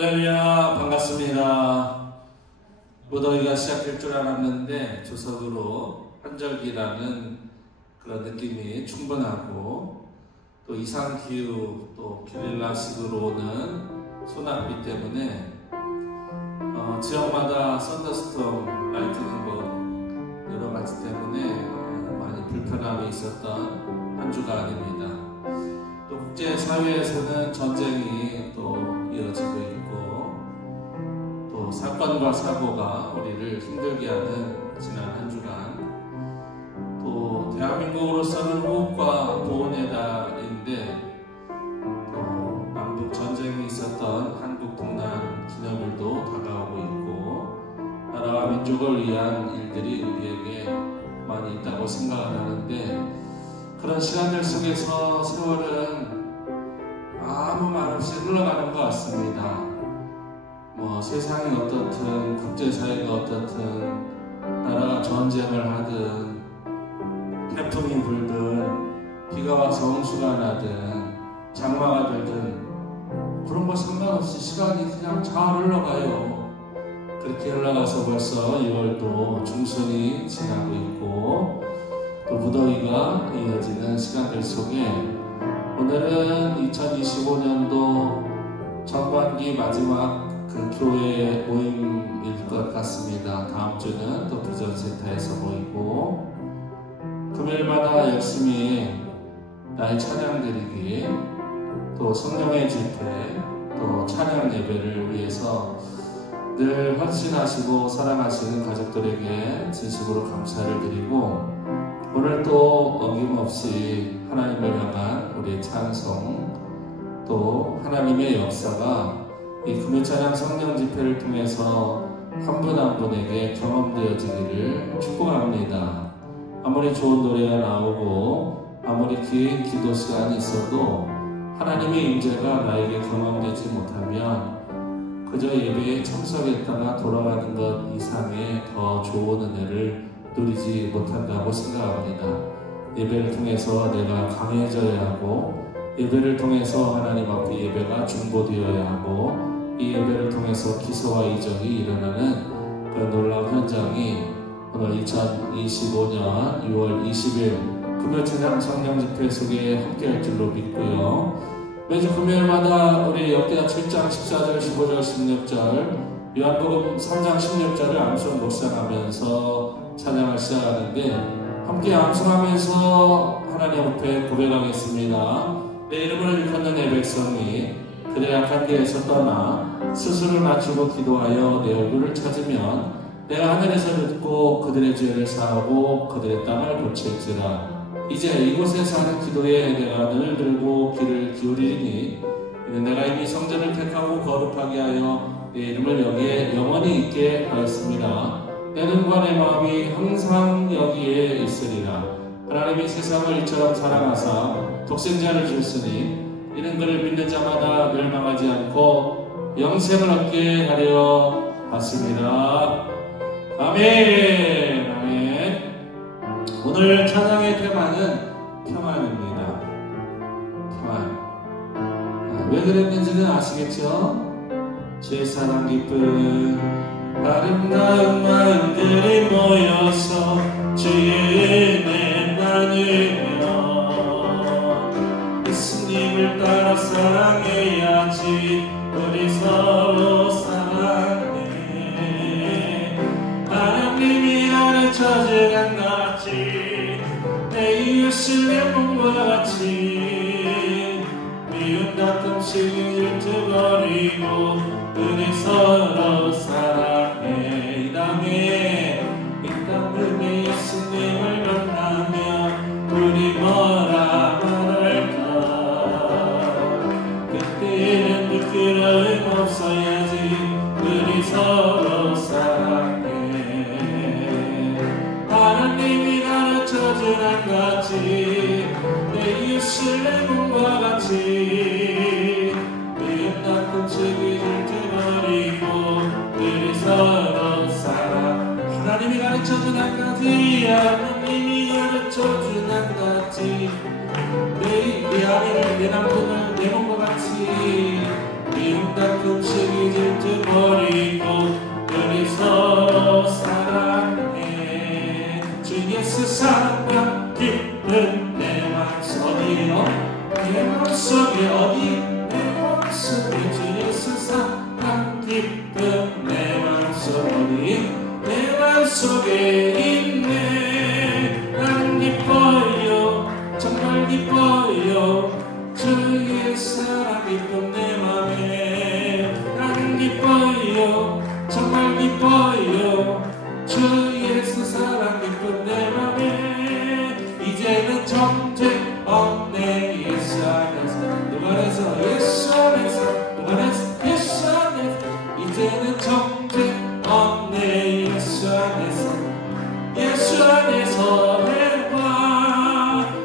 할렐루야, 반갑습니다. 무더위가 시작될 줄 알았는데 조석으로 한절기라는 그런 느낌이 충분하고, 또 이상기후, 또 게릴라식으로 오는 소나비 때문에 지역마다 썬더스톰, 라이트닝 여러 가지 때문에 많이 불편함이 있었던 한 주가 아닙니다. 또 국제사회에서는 전쟁이 또 이어지고 있고, 또 사건과 사고가 우리를 힘들게 하는 지난 한 주간, 또 대한민국으로서는 호흡과 보온의 달인데, 또 남북 전쟁이 있었던 한국 동남 기념일도 다가오고 있고, 나라와 민족을 위한 일들이 우리에게 많이 있다고 생각을 하는데, 그런 시간들 속에서 세월은 아무 말 없이 흘러가는 것 같습니다. 세상이 어떻든, 국제사회가 어떻든, 나라가 전쟁을 하든, 태풍이 불든, 비가 와서 홍수가 나든, 장마가 들든, 그런 거 상관없이 시간이 그냥 잘 흘러가요. 그렇게 흘러가서 벌써 2월도 중순이 지나고 있고, 또 무더위가 이어지는 시간들 속에 오늘은 2025년도 전반기 마지막 그 교회 모임일 것 같습니다. 다음 주는 또 비전센터에서 모이고, 금요일마다 열심히 나의 찬양 드리기, 또 성령의 집회, 또 찬양 예배를 위해서 늘 헌신하시고 사랑하시는 가족들에게 진심으로 감사를 드리고, 오늘 또 어김없이 하나님을 향한 우리의 찬송, 또 하나님의 역사가 이 금요찬양 성령 집회를 통해서 한 분 한 분에게 경험되어지기를 축복합니다. 아무리 좋은 노래가 나오고 아무리 긴 기도 시간이 있어도 하나님의 임재가 나에게 경험되지 못하면 그저 예배에 참석했다가 돌아가는 것 이상의 더 좋은 은혜를 누리지 못한다고 생각합니다. 예배를 통해서 내가 강해져야 하고, 예배를 통해서 하나님 앞에 예배가 중보되어야 하고, 이 예배를 통해서 기서와 이적이 일어나는 그 놀라운 현장이 오늘 2025년 6월 20일 금요찬양 성령 집회 속에 함께할 줄로 믿고요. 매주 금요일마다 우리 역대하 7장 14절 15절 16절 요한복음 3장 16절을 암송 묵상하면서 찬양을 시작하는데, 함께 암송하면서 하나님 앞에 고백하겠습니다. 내 이름을 일컫는 내 백성이 그들의 악한 길에서 떠나 스스로 낮추고 기도하여 내 얼굴을 찾으면 내가 하늘에서 듣고 그들의 죄를 사하고 그들의 땅을 고칠지라. 이제 이곳에서 하는 기도에 내가 눈을 들고 귀를 기울이리니, 이는 내가 이미 성전을 택하고 거룩하게 하여 내 이름을 여기에 영원히 있게 하였습니다. 내 눈과 내 마음이 항상 여기에 있으리라. 하나님이 세상을 이처럼 사랑하사 독생자를 주셨으니 이는 그를 믿는 자마다 멸망하지 않고 영생을 얻게 하려 하십니다. 아멘. 아멘. 오늘 찬양의 테마는 평안입니다. 평안. 왜 그랬는지는 아시겠죠? 주의 사랑 기쁜 아름다운 마음들이 모여서 주의 은혜 나누며 예수님을 따라 사랑해야지. 우리 서로 사랑해. 하나님이 가르쳐준 한같이 내 이웃을 내 몸과 같이 미운 다툼 시기를 버리고 우리 서로 사랑해. 이 땅에 예수님을 만나면 우리 뭐라 말할까. 그때는 부끄러움 없어야지. 우리 서로 사랑해. 하나님이 가르쳐준 한같이 내 이웃을 내 몸과 같이 미운 다툼 시기를 버리고 우리 서로 사랑. 하나님이 가르쳐준 한가지, 하나님이 가르쳐준 한가지. 내 아내를 내 남편을 내 몸과 같이 미움 다툼 시기 질투 버리고 우리 서로 사랑해. 주 예수 사랑과 기쁨 내 맘속에요. 내 맘속에 어디 내 맘속에 주 예수 사랑 기쁨 내 맘속에 내 맘속에 있네. 난 기뻐요 정말 기뻐요 주의 사랑 기쁨 내 맘에. 난 기뻐요 정말 기뻐요 주의 사랑 기쁨 내 맘에. 이제는 정죄 없네 예수 안에서. 누가 안에서 예수 안에서. 누가 안에서 예수 안에서. 이제는 정죄 없네 예수 안에서. 예수 안에서 해봐.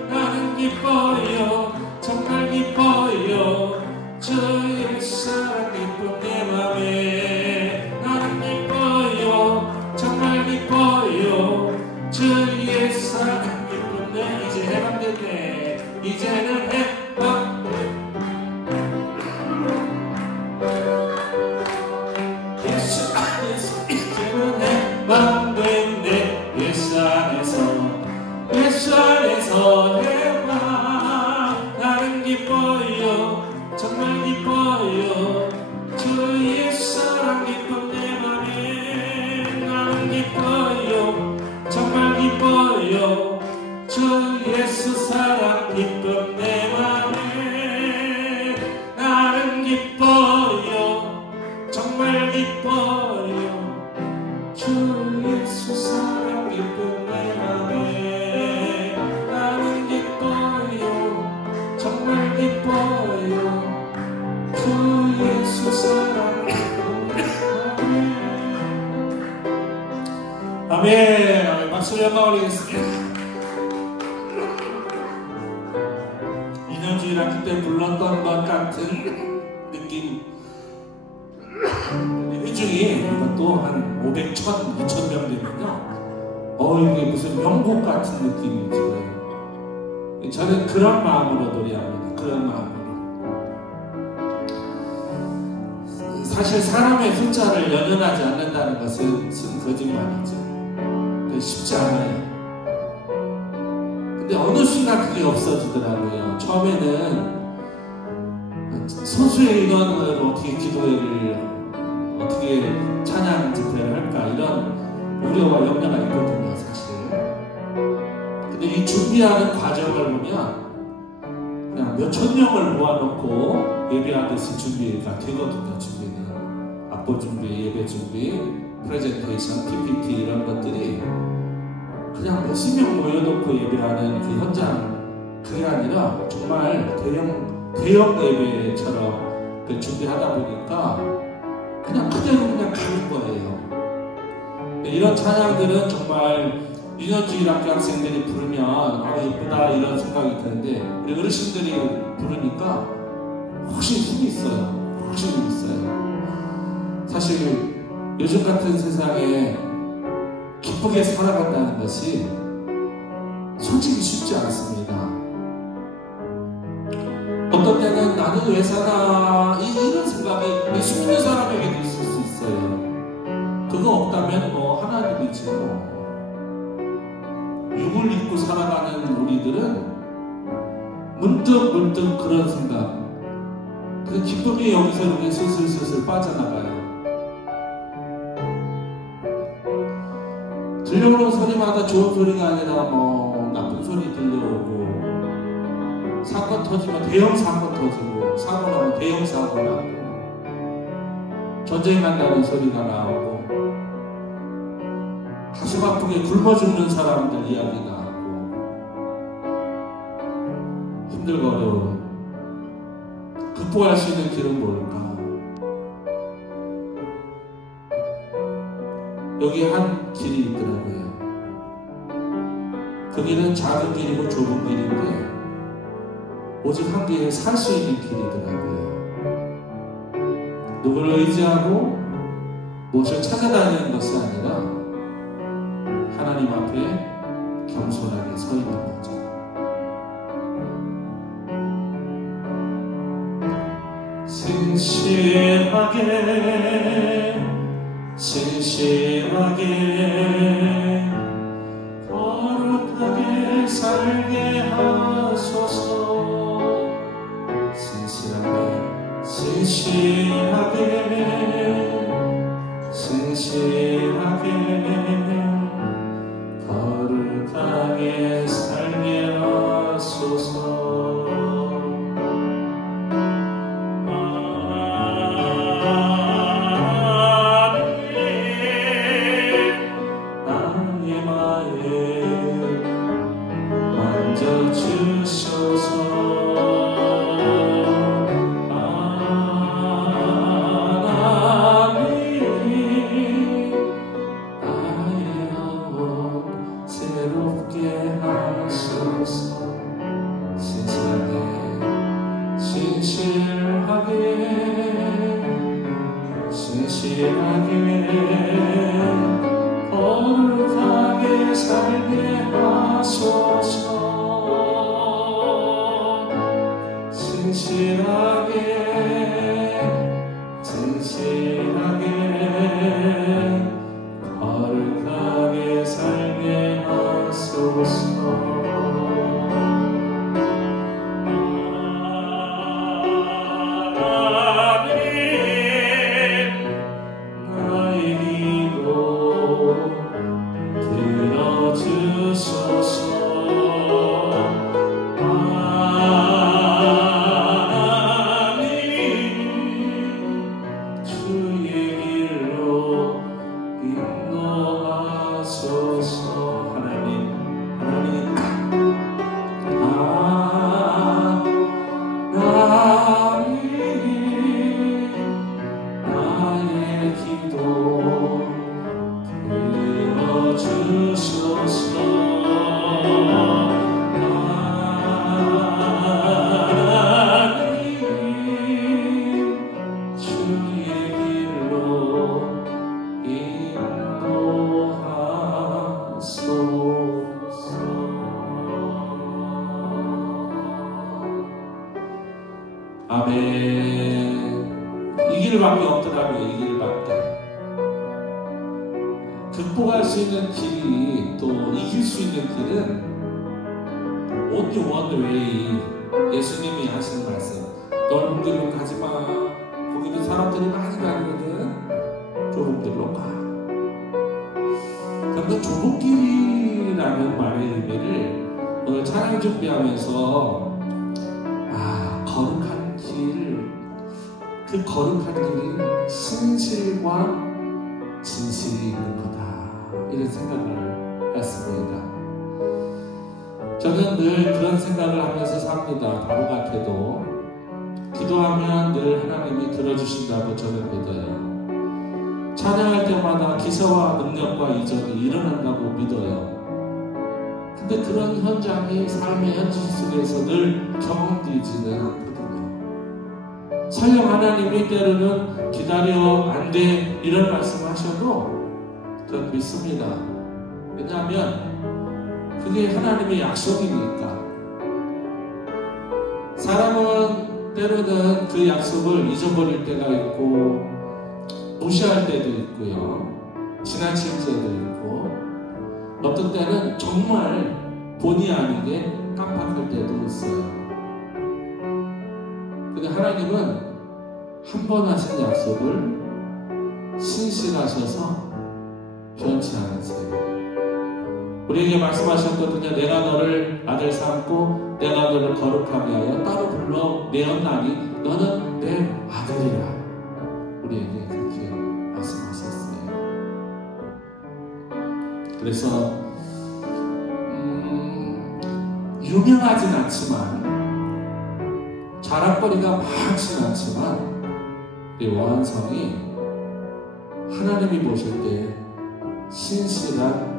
나는 기뻐요 정말 기뻐요 주의 사랑 기쁨 내 맘에. 나는 기뻐요 정말 기뻐요 주의 사랑 기쁨 내. 이제 해방됐네. 이제는 해방. 예수 안에서 이제는 해방됐네. 예수 안에서. 예수 안에서 해방. 나는 기뻐요 정말 기뻐요 주의 사랑 기쁨 내 맘에. 나는 기뻐요 정말 기뻐요 주 예수 사랑 기쁨 내 맘에. 나는 기뻐요 정말 기뻐요 주 예수 사랑 기쁨 내 맘에. 나는 기뻐요 정말 기뻐요 주 예수 사랑 기쁨 내 맘에. 아멘. 아멘. 박수를 한번 올리겠습니다. 이년주일 학기 때 불렀던 것 같은 느낌. 회중이 이것도 한 500, 1000, 2000명 되면요, 이게 무슨 명곡 같은 느낌이 들어요. 저는 그런 마음으로 노래합니다. 그런 마음으로. 사실 사람의 숫자를 연연하지 않는다는 것은 거짓말이죠. 쉽지 않아요. 근데 어느 순간 그게 없어지더라고요. 처음에는 소수의 인원으로 어떻게 기도회를, 어떻게 찬양 집회를 할까, 이런 우려와 염려가 있거든요, 사실. 근데 이 준비하는 과정을 보면 그냥 몇천 명을 모아놓고 예배하듯이 준비가 되거든요. 준비는 악보 준비, 예배 준비, 프레젠테이션, PPT 이런 것들이 그냥 몇십 명 모여놓고 예배하는 그 현장, 그게 아니라 정말 대형 예배처럼 그 준비하다 보니까 그냥 그대로 그냥 가는 거예요. 이런 찬양들은 정말 유년주일 학교 학생들이 부르면 예쁘다 이런 생각이 드는데, 우리 어르신들이 부르니까 훨씬 힘이 있어요. 훨씬 힘이 있어요. 사실 요즘 같은 세상에 기쁘게 살아간다는 것이 솔직히 쉽지 않습니다. 어떤 때는 나는 왜 사나 이런 생각이 수많은 사람에게도 있을 수 있어요. 그거 없다면 뭐 하나님이지 뭐. 육을 입고 살아가는 우리들은 문득 그런 생각, 그 기쁨이 여기서 이렇게 슬슬 빠져나가요. 들려오는 소리마다 좋은 소리가 아니라 뭐 나쁜 소리 들려오고, 사건 터지면 대형 사건 터지고, 사고 나면 대형 사고 나고, 전쟁한다는 소리가 나오고, 가슴 아프게 굶어 죽는 사람들 이야기 나오고, 힘들고 어려운, 극복할 수 있는 길은 뭘까? 여기 한 길이 있더라고요. 그 길은 작은 길이고 좁은 길인데 오직 한 길에 살 수 있는 길이더라고요. 누구를 의지하고 무엇을 찾아다니는 것이 아니라 하나님 앞에 겸손하게 서 있는 거죠. 신실하게 신실하게 거룩하게 살게 하소서. 신실하게 신실하게 거룩하게 살게 하소서. 거룩하게 살게 하소서. 신실하게 거룩하게 살게 하소서. 아멘. 이 길밖에 없더라고요. 이 길밖에. 극복할 수 있는 길이, 또 이길 수 있는 길은 only one way. 예수님이 하시는 말씀. 넓은 길로 가지마. 거기는 사람들이 많이 가거든. 좁은 길로 가. 그런데 좁은 길이라는 말의 의미를 오늘 찬양 준비하면서 거룩한 길, 그 거룩한 길은 신실과 진실이 있는 거다, 이런 생각을 했습니다. 저는 늘 그런 생각을 하면서 삽니다. 바로 같아도 기도하면 늘 하나님이 들어주신다고 저는 믿어요. 찬양할 때마다 기사와 능력과 이적이 일어난다고 믿어요. 근데 그런 현장이 삶의 현실 속에서 늘 경험되지는 않거든요. 설령 하나님이 때로는 기다려, 안 돼, 이런 말씀하셔도 전 믿습니다. 왜냐하면 그게 하나님의 약속이니까. 사람은 때로는 그 약속을 잊어버릴 때가 있고, 무시할 때도 있고요, 지나칠 때도 있고, 어떤 때는 정말 본의 아니게 깜빡할 때도 있어요. 근데 하나님은 한 번 하신 약속을 신실하셔서 변치 않으세요. 우리에게 말씀하셨거든요. 내가 너를 아들 삼고 내가 너를 거룩하게 하여 따로 불러 내었나니 너는 내 아들이라. 우리에게 그렇게 말씀하셨어요. 그래서 유명하진 않지만, 자랑거리가 많지는 않지만, 우리 원성이 하나님이 보실 때 신실한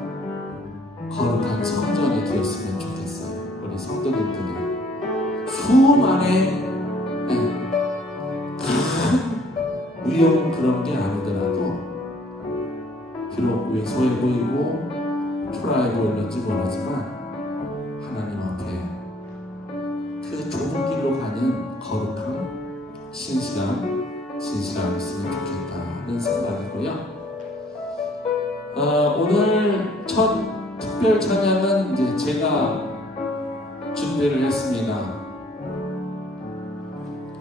거룩한 성전이 되었으면 좋겠어요. 우리 성도님들이 수많은 큰 위험 그런 게 아니더라도, 비록 왜소해 보이고 초라해 보이는지 모르지만 하나님 앞에 그 좁은 길로 가는 거룩한 신실 시간 진실함이었으면 좋겠다는 생각이고요. 오늘 첫 특별 찬양은 이제 제가 준비를 했습니다.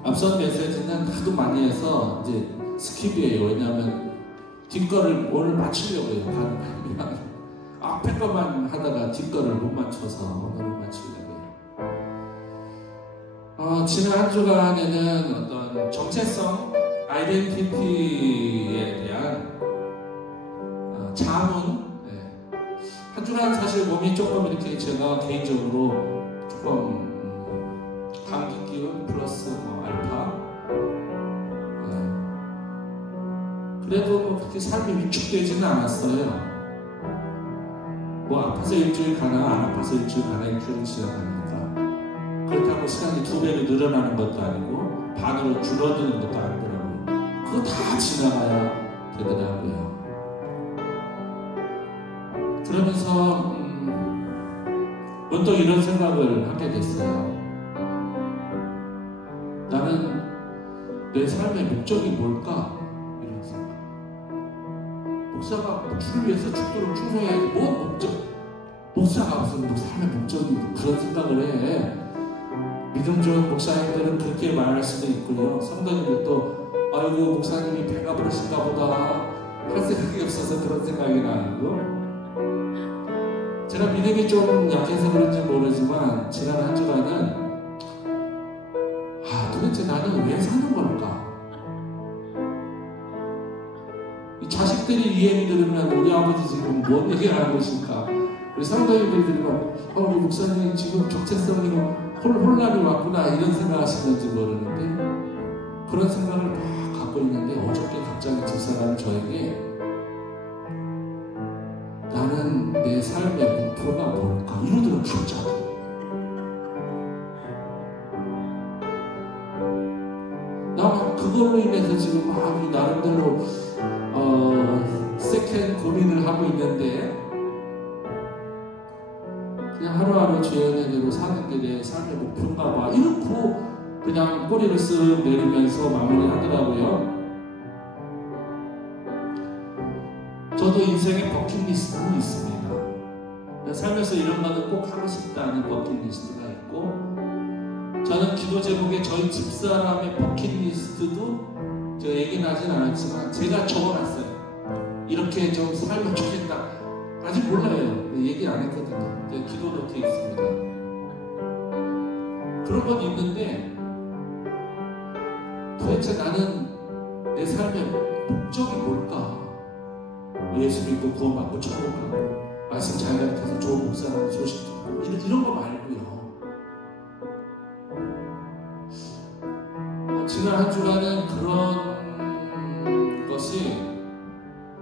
앞선 메시지는 하도 많이 해서 이제 스킵이에요. 왜냐하면 뒷거를 오늘 맞추려고요. 가능하면 앞에 것만 하다가 뒷거를 못 맞춰서 오늘은 맞추려고요. 지난 한 주간에는 어떤 정체성, 아이덴티티에 대한 자문, 한 주간 사실 몸이 조금 이렇게 제가 개인적으로 조금 감기 기운 플러스 알파, 그래도 그렇게 삶이 위축되지는 않았어요. 아파서 일주일 가나 안 아파서 일주일 가나 일주일 지나가니까 그렇다고 시간이 2배로 늘어나는 것도 아니고 반으로 줄어드는 것도 아니더라고요. 그거 다 지나가야 되더라고요. 그러면서 문득 이런 생각을 하게 됐어요. 나는 내 삶의 목적이 뭘까? 이런 생각. 목사가 주를 위해서 죽도록 충성해야지 뭐 목적? 목사가 무슨 삶의 목적이 그런 생각을 해. 믿음 좋은 목사님들은 그렇게 말할 수도 있고요. 성도님들도 아이고 목사님이 배가 부르신가 보다 할 생각이 없어서 그런 생각이 나고, 제가 믿음이 좀 약해서 그런지 모르지만 지난 한 주간은 도대체 나는 왜 사는 걸까? 이 자식들이 이 얘기 들으면 우리 아버지 지금 뭔 얘기를 하고 계실까? 우리 상도님들 들으면 우리 목사님 지금 정체성이고 혼란이 왔구나 이런 생각하시는지 모르는데, 그런 생각을 막 갖고 있는데 어저께 갑자기 집사람이 저에게 나는 내 삶의 목표가 뭘까? 이러더라고요. 갑자기. 나 그걸로 인해서 지금 막 나름대로 세컨 고민을 하고 있는데, 그냥 하루하루 주연의 대로 사는 게 내 삶의 목표인가 봐 이렇고 그냥 꼬리를 쓱 내리면서 마무리하더라고요. 저도 인생에 버킷리스트는 있습니다. 살면서 이런 거는 꼭 하고 싶다는 버킷리스트가 있고, 저는 기도 제목에 저희 집사람의 버킷리스트도 제가 얘기는 하진 않았지만 제가 적어놨어요. 이렇게 좀 살면 좋겠다. 아직 몰라요. 얘기 안 했거든요. 기도 노트에 있습니다. 그런 건 있는데 도대체 나는 내 삶의 목적이 뭘까? 예수 믿고 구원받고 천국 가고 말씀 잘 가르쳐서 좋은 목사라는 소식 듣고 이런 거 말고요. 지난 한 주간은 그런 것이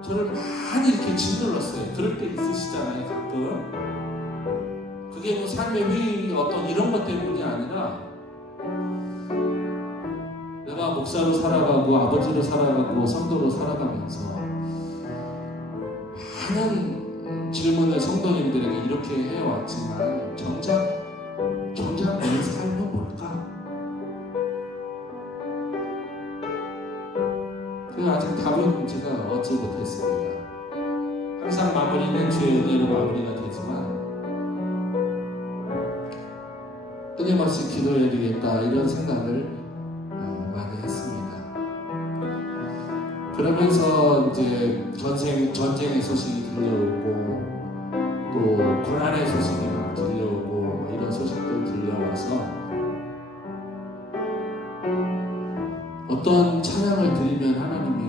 저를 많이 이렇게 짓눌렀어요. 그럴 때 있으시잖아요, 가끔. 그게 뭐 삶의 위 어떤 이런 것 때문이 아니라 내가 목사로 살아가고 아버지로 살아가고 성도로 살아가면서 많은 질문을 성도님들에게 이렇게 해왔지만 정작 내 삶은 뭘까? 그 아직 답은 제가 얻지 못했습니다. 항상 마무리는 주의 은혜로 마무리가 되지만 끊임없이 기도해야 되겠다 이런 생각을 많이 했습니다. 그러면서 이제 전쟁의 소식이 들려오고 또 고난의 소식이 막 들려오고 이런 소식들 들려와서 어떤 찬양을 드리면 하나님이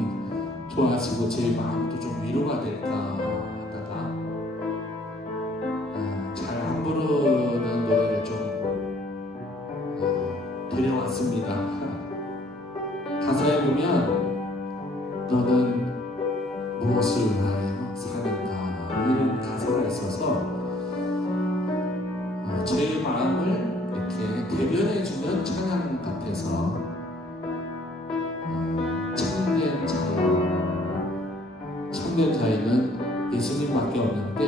좋아하시고 제 마음도 좀 위로가 될까 하다가 잘 안 부르는 노래를 좀 데려왔습니다. 가사에 보면 너는 무엇을 위하여 사는가 이런 가사가 있어서 제 마음을 이렇게 대변해주는 찬양 같아서 참된 자유는 예수님밖에 없는데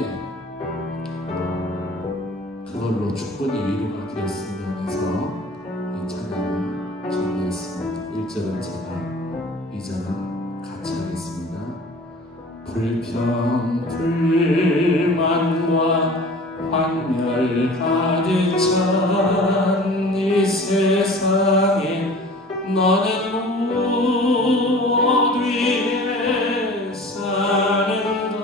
그걸로 충분히 위로가 되었으면 해서 이 찬양을 준비했습니다. 1절은 제가 2절은 같이 하겠습니다. 불평 불만과 환멸 가득 찬 이 세상에 너는 무엇 위해 사는가.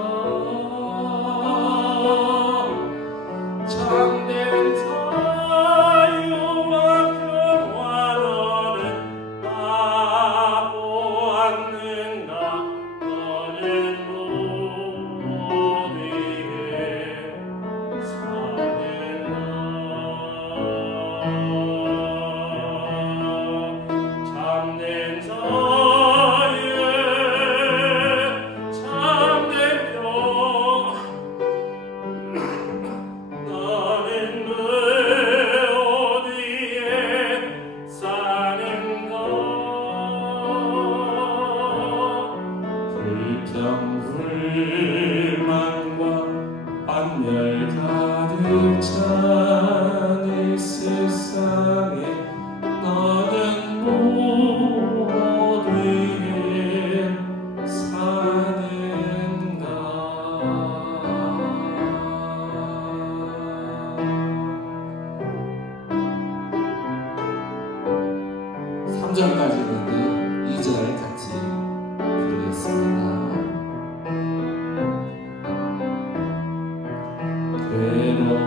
참된 자유와 평화로는 보았는가. 너는 무엇 위해 사는가. 참된 자유, 참된 평화, 너는 왜 어디에 사는가. 불평 불만과 환멸 가득 찬 이 세상에 너는 무엇 위해 사는가. 3절까지는 2절 같이 부르겠습니다.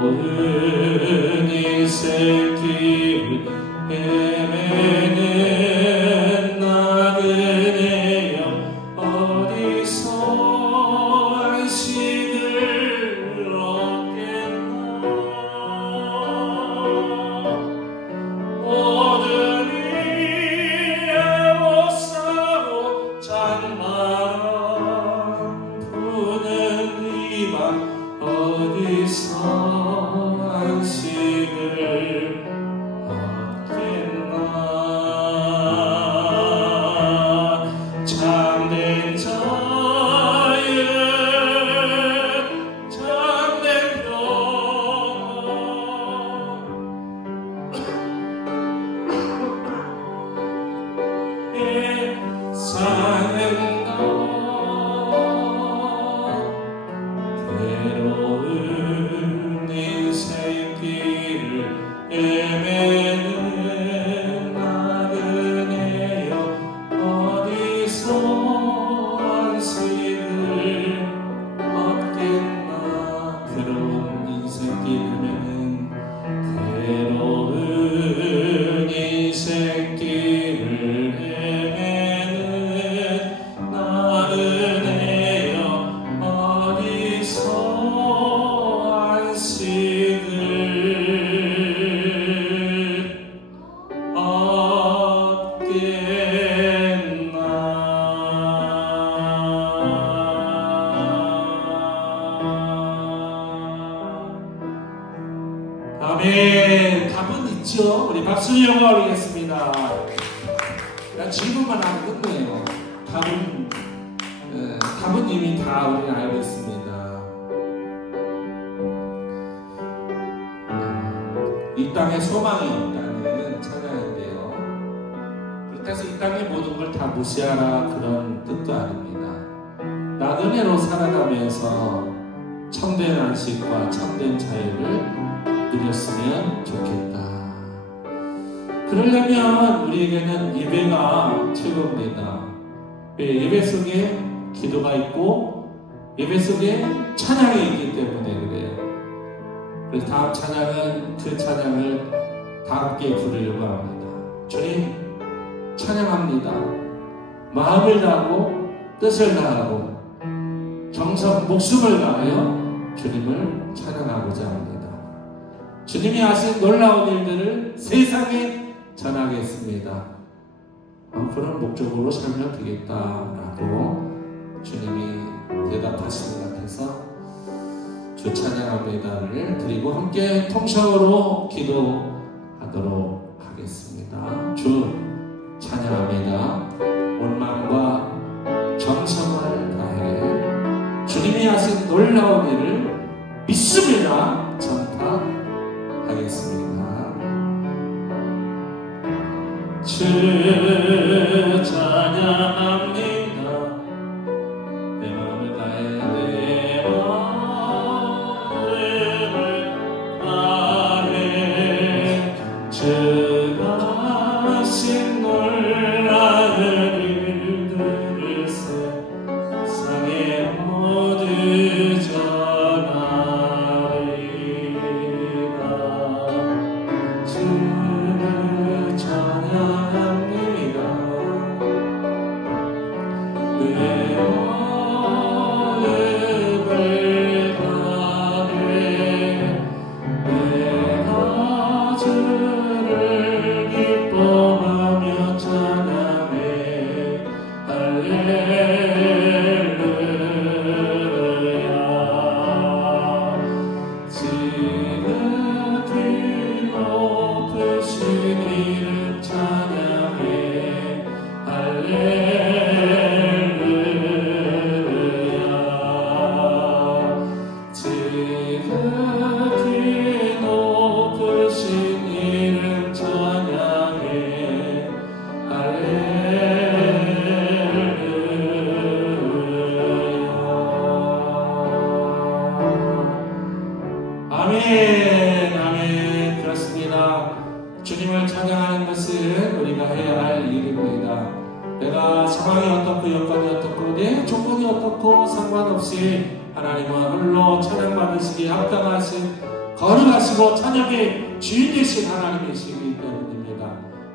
괴로운 이 새길 헤매는 나그네여 어디서 안식을 얻겠나. 모든 이의 옷사로 찬바람 부는 이밤 어디서 안식을 얻겠나. 참된 자유, 참된 평화에 사는가. 괴로운 인생길을 헤매는 나그네여 어디서 안식을 얻겠나. 괴로운 인생길 헤매는, 괴로운 인생길을 헤매는 나그네여 어디서 안식을 얻겠나. 아멘. 답은 있죠. 우리 박수 영화 올리겠습니다. 질문만 하면 끝내요. 답은 이미 다 우리는 알고 있습니다. 이 땅에 소망이 있다는 찬양인데요. 그래서 이 땅의 모든 걸 다 무시하라 그런 뜻도 아닙니다. 나그네로 살아가면서 참된 안식과 참된 자유를 누렸으면 좋겠다. 그러려면 우리에게는 예배가 최고입니다. 예배 속에 기도가 있고 예배 속에 찬양이 있기 때문에 그래요. 그래서 다음 찬양은 그 찬양을 다 함께 부르려고 합니다. 주님 찬양합니다. 마음을 다하고 뜻을 다하고 정성 목숨을 다하여 주님을 찬양하고자 합니다. 주님이 하신 놀라운 일들을 세상에 전하겠습니다. 그런 목적으로 살면 되겠다라고 주님이 대답하신 것 같아서 주 찬양합니다를 드리고 함께 통성으로 기도하도록 하겠습니다. 주 찬양합니다. 온 마음과 정성을 다해 주님이 하신 놀라운 일을 믿습니다. 전파하겠습니다. 주 아멘, 아멘. 그렇습니다. 주님을 찬양하는 것은 우리가 해야 할 일입니다. 내가 상황이 어떻고 여건이 어떻고 내 조건이 어떻고 상관없이 하나님은 홀로 찬양받으시기 합당하신 거룩하시고 찬양의 주인 되신 하나님이시기 때문입니다.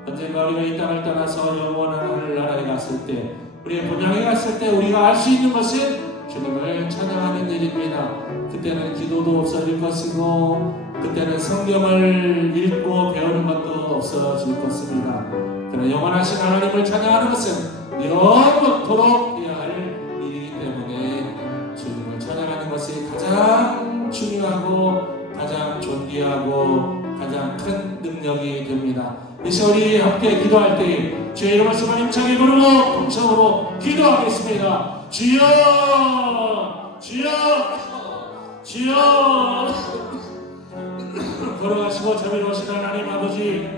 언젠가 우리가 이 땅을 떠나서 영원한 하늘나라에 갔을 때, 우리의 본향에 갔을 때 우리가 알 수 있는 것은 주님을 찬양하는 일입니다. 그때는 기도도 없어질 것이고, 그때는 성경을 읽고 배우는 것도 없어질 것입니다. 그러나 영원하신 하나님을 찬양하는 것은 영원토록 해야 할 일이기 때문에 주님을 찬양하는 것이 가장 중요하고 가장 존귀하고 가장 큰 능력이 됩니다. 이 시간이 함께 기도할 때 주의 이름을 쓰고 힘차게 부르고 통성으로 기도하겠습니다. 주여, 주여, 주여. 걸어가시고 자비로우신 하나님 아버지,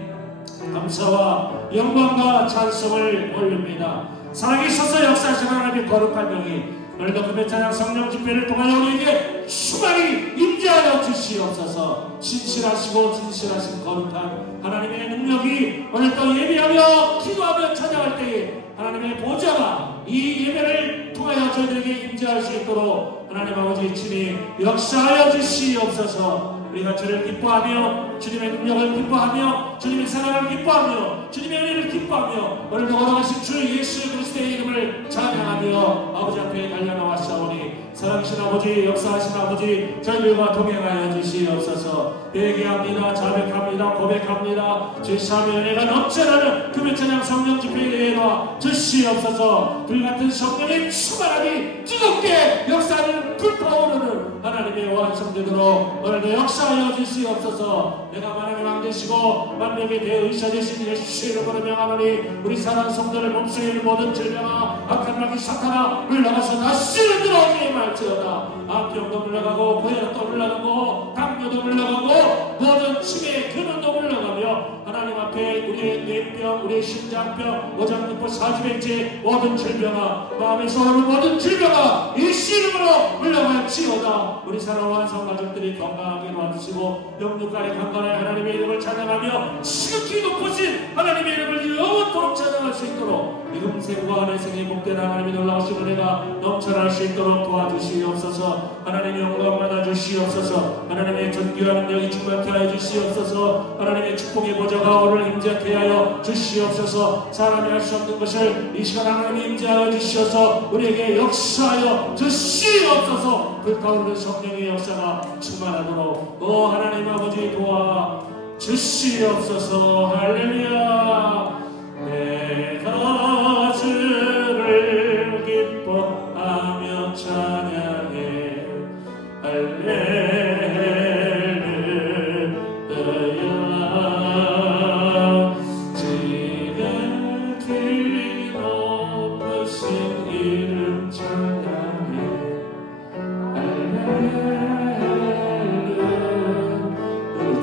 감사와 영광과 찬송을 올립니다. 살아계셔서 역사하신 하나님의 거룩한 명이 오늘도 금요 찬양 성령 집회를 통하여 우리에게 충만히 임재하여 주시옵소서. 신실하시고 진실하신 거룩한 하나님의 능력이 오늘도 예배하며 기도하며 찬양할 때에 하나님의 보좌가 이 예배를 통하여 저희들에게 임재할 수 있도록 하나님 아버지 친히 역사하여 주시옵소서. 우리가 저를 기뻐하며 주님의 능력을 기뻐하며 주님의 사랑을 기뻐하며 주님의 은혜를 기뻐하며 오늘도 걸어가신 주 예수 그리스도의 이름을 찬양하며 아버지 앞에 달려나왔사오니 사랑하신 아버지, 역사하신 아버지, 저희들과 동행하여 주시옵소서. 회개합니다, 자백합니다, 고백합니다. 주의 사랑의 은혜가 넘쳐나는 금요 찬양 성령 집회에 내놔 주시옵소서. 불같은 성령의 충만하니 뜨겁게 역사하는 불타오르는 하나님의 완성되도록 오늘도 역사하여 주시옵소서. 내가 만왕의 왕 되시고 만명의 대의사 되신 예수의 이름으로 명하노니 우리 사랑하는 성도를 몸속에 있는 모든 질병아 악한 마귀 사탄아 물러가서 다시는 들어오지 말지어다. 암병도 물러가고 고혈압도 물러가고 당뇨도 물러가고 모든 치매 근원도 물러가며 하나님 앞에 우리의 뇌병, 우리의 심장병, 오장육부, 사지백제 모든 질병아 마음에서 오는 모든 질병아 예수 이름으로 물러갈지어다. 우리 사랑하는 완성 가족들이 건강하게 도와주시고 영육간에 강건하여 하나님의 이름을 찬양하며 지극히 높으신 하나님의 이름을 영원토록 찬양할 수 있도록 이 금생과 내생의 복된 하나님이 놀라우신 은혜가 넘쳐날 수 있도록 도와주시옵소서. 하나님의 영광 받아주시옵소서. 하나님의 존귀한 능력이 충만케 하여 주시옵소서. 하나님의 축복의 보좌가 오늘 임재케 하여 주시옵소서. 사람이 할 수 없는 것을 이 시간 하나님이 임재하여 주시어서 우리에게 역사하여 주시옵소서. 불타오르는 성령의 역사가 충만하도록 오 하나님 아버지 도와 주시옵소서. 할렐루야. 내가 주를 기뻐하며 찬양해 할렐루야. 지극히 높으신 이름 찬양해 할렐루야.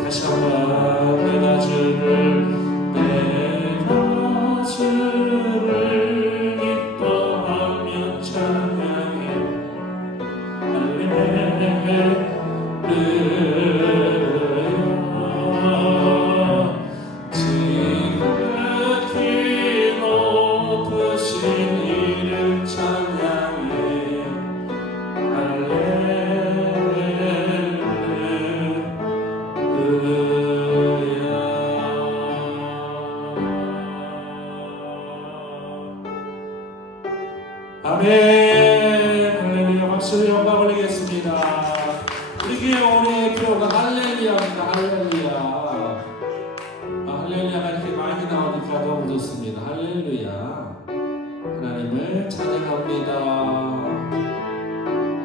다시 한번 내가 주를 기뻐하며 찬양해 할렐루야. 지극히 높으신 이름 찬양해 아멘. 할렐루야. 박수로 영광 올리겠습니다. 우리 교회 오늘의 표가 할렐루야입니다. 할렐루야. 할렐루야가 이렇게 많이 나오니까 너무 좋습니다. 할렐루야. 하나님을 찬양합니다.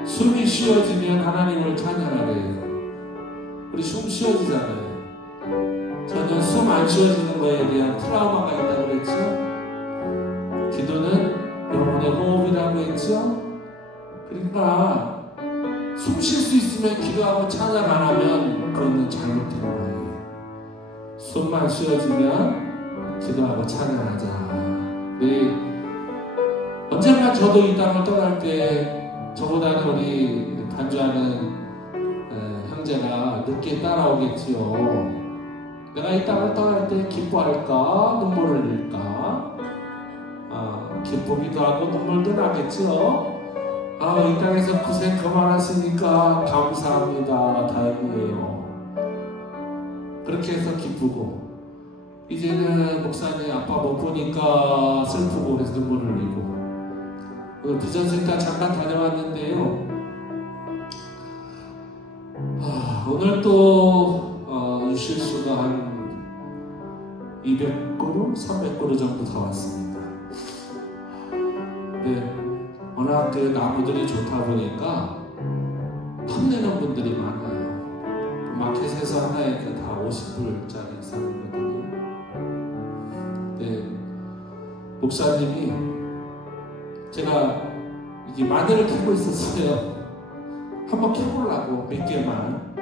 숨이 쉬어지면 하나님을 찬양하래요. 우리 숨 쉬어지잖아요. 저는 숨 안 쉬어지는 거에 대한 트라우마가 있다고 그랬죠. 기도는 영혼의 호흡이라고 했죠. 그러니까 숨 쉴 수 있으면 기도하고 찬양 안 하면 그거는 잘못된 거예요. 숨만 쉬어지면 기도하고 찬양하자. 우리 언젠가 저도 이 땅을 떠날 때 저보다는 우리 반주하는 형제가 늦게 따라오겠지요. 내가 이 땅을 떠날 때 기뻐할까 눈물을 흘릴까? 기쁘기도 하고 눈물도 나겠죠. 이 땅에서 고생 그만하시니까 감사합니다. 다행이에요. 그렇게 해서 기쁘고, 이제는 목사님 아빠 못 보니까 슬프고 그래서 눈물을 흘리고. 오늘 비전센터 잠깐 다녀왔는데요. 오늘 또 유실수가 한 200그루, 300그루 정도 다 왔습니다. 네, 워낙 그 나무들이 좋다 보니까 탐내는 분들이 많아요. 마켓에서 하나에 다 50불짜리 사거든요. 네, 목사님이 제가 이게 마늘을 캐고 있었어요. 한번 캐보려고 몇 개만.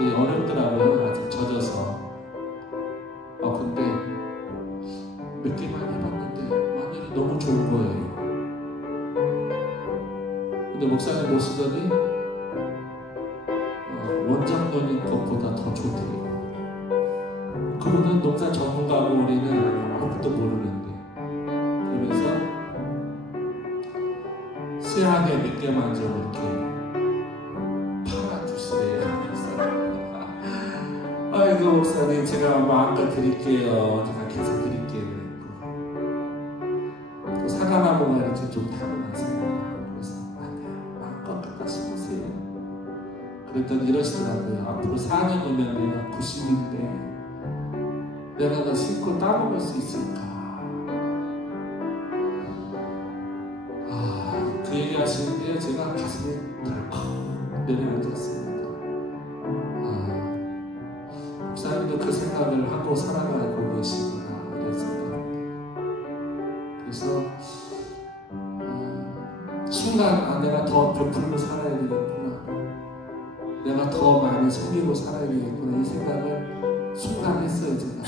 어렵더라고요. 아직 젖어서. 근데 몇 개만 해봤는데 마늘이 너무 좋은 거예요. 근데 목사님 보시더니 원장님이 것보다 더 좋대요. 그분은 농사 전문가고 우리는 아무것도 모르는데. 그러면서 세안에 몇 개만 좀 이렇게 팔아주시래요. 아이고 목사님 제가 마음껏 드릴게요. 제가 계속 드릴게요. 또 사과나무가 이렇게 좀 타고나서 그래서 마음껏 갖다 심으세요. 그랬더니 이러시더라고요. 앞으로 4년이면 내가 90인데 내가 다 심고 따먹을 수 있을까? 그 얘기 하시는데 제가 가슴이 덜컥 내려앉았습니다. 목사님도 그 생각을 하고 살아가고 계시구나 이런 생각. 그래서 순간 내가 더 베풀고 살아야 되겠구나, 내가 더 많이 섬기고 살아야 되겠구나 이 생각을 순간 했어요. 제가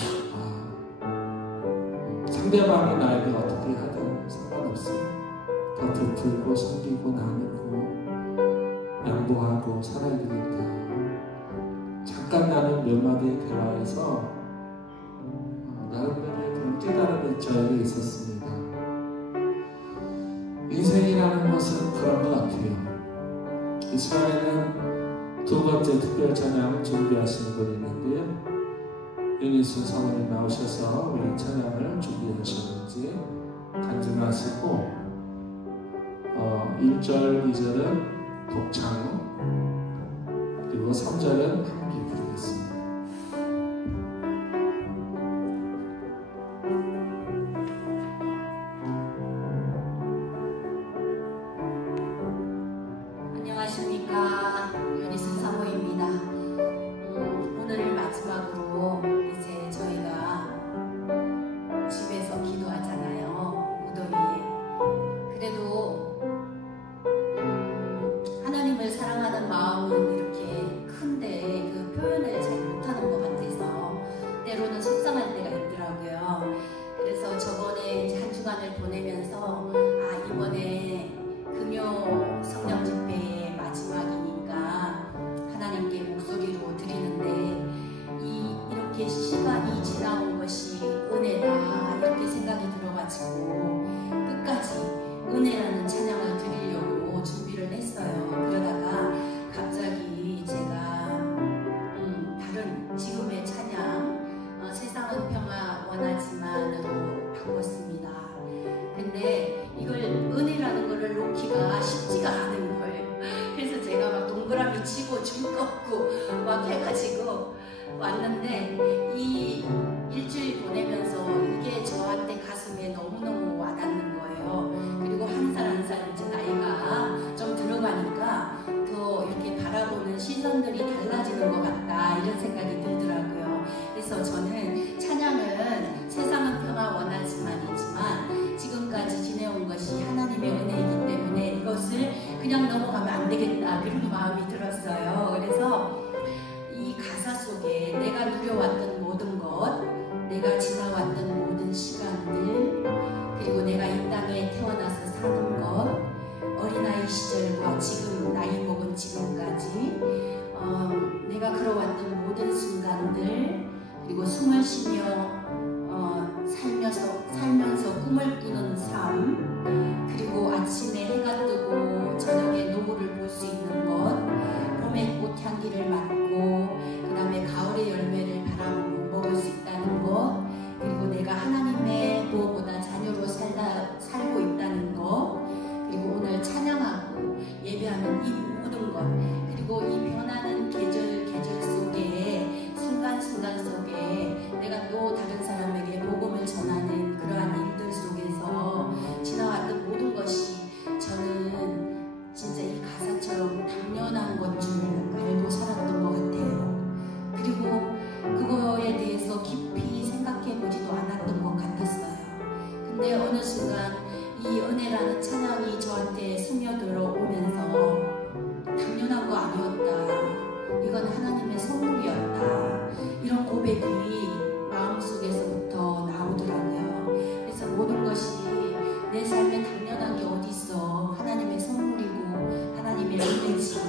상대방이 나에게 어떻게 하든 상관없이 더 베풀고 섬기고 나누고 양보하고 살아야 되겠다. 잠깐 나눈 몇 마디의 대화에서 나름대로의 그런 깨달음이 저에게 있었습니다. 인생이라는 것은 그런 것 같아요. 이 시간에는 두 번째 특별 찬양을 준비하시는 분이 있는데요. 윤희순 사모님 나오셔서 왜 찬양을 준비하셨는지 간증하시고 1절, 2절은 독창, 그리고 3절은 함께 부르겠습니다. 안녕하십니까. 윤희순 사모입니다. 오늘 마지막으로 이제 저희가 집에서 기도하잖아요. 무더위에. 그래도 하나님을 사랑하는 마음은 이렇게 큰데 그 표현을 잘 못하는 것 같아서 때로는 속상할 때가 있더라고요. 그래서 저번에 한 주간을 보내면서 이번에 금요 성령 집회의 마지막이니까 하나님께 목소리로 드리는데 이렇게 시간이 지나온 것이 은혜다 이렇게 생각이 들어가지고 끝까지 은혜라는 찬양을 드리려고 준비를 했어요. 그러다가 갑자기 제가 다른 지금의 찬양 세상은 평화 원하지만으로 바꿨습니다. 근데 이걸 은혜라는 이거를 놓기가 쉽지가 않은 거예요. 그래서 제가 막 동그라미 치고 줄 꺾고 막 해가지고 왔는데 이 일주일 보내면서 이게 저한테 가슴에 너무너무 와닿는 거예요. 그리고 한 살 한 살 이제 나이가 좀 들어가니까 더 이렇게 바라보는 시선들이 달라지는 것 같다 이런 생각이 들더라고요. 그래서 저는 찬양은 세상은 평화 원하지만이지만 지금까지 지내온 것이 하나님의 은혜이기 때문에 이것을 그냥 넘어가면 안 되겠다 그런 마음이 들었어요. 그래서 이 가사 속에 내가 누려왔던 모든 것, 내가 지나왔던 모든 시간들, 그리고 내가 이 땅에 태어나서 사는 것, 어린아이 시절과 지금 나이 먹은 지금까지 내가 걸어왔던 모든 순간들, 그리고 숨을 쉬며 살면서 꿈을 꾸는 삶, 그리고 아침에 해가 뜨고 저녁에 노을을 볼 수 있는 것, 봄의 꽃향기를 맡고 그 다음에 가을의 열매를 먹을 수 있다는 것, 그리고 내가 하나님의 무엇보다 자녀로 살고 있다는 것, 그리고 오늘 찬양하고 예배하는 이 모든 것, 그리고 이 변하는 계절 속에 순간순간 속에 내가 또 다른 사람에게 복음을 전하는 그러한 일들 속에서 지나왔던 모든 것이 저는 진짜 이 가사처럼 당연한 것 줄 알고 살았던 것 같아요. 그리고 그거에 대해서 깊이 생각해보지도 않았던 것 같았어요. 근데 어느 순간 이 은혜라는 찬양이 저한테 스며들어 오면서 당연한 거 아니었다, 이건 하나님의 선물이었다, 이런 고백이 마음속에서부터 나오더라고요. 그래서 모든 것이 내 삶에 당연한 게 어디 있어, 하나님의 선물이고 하나님의 은혜지,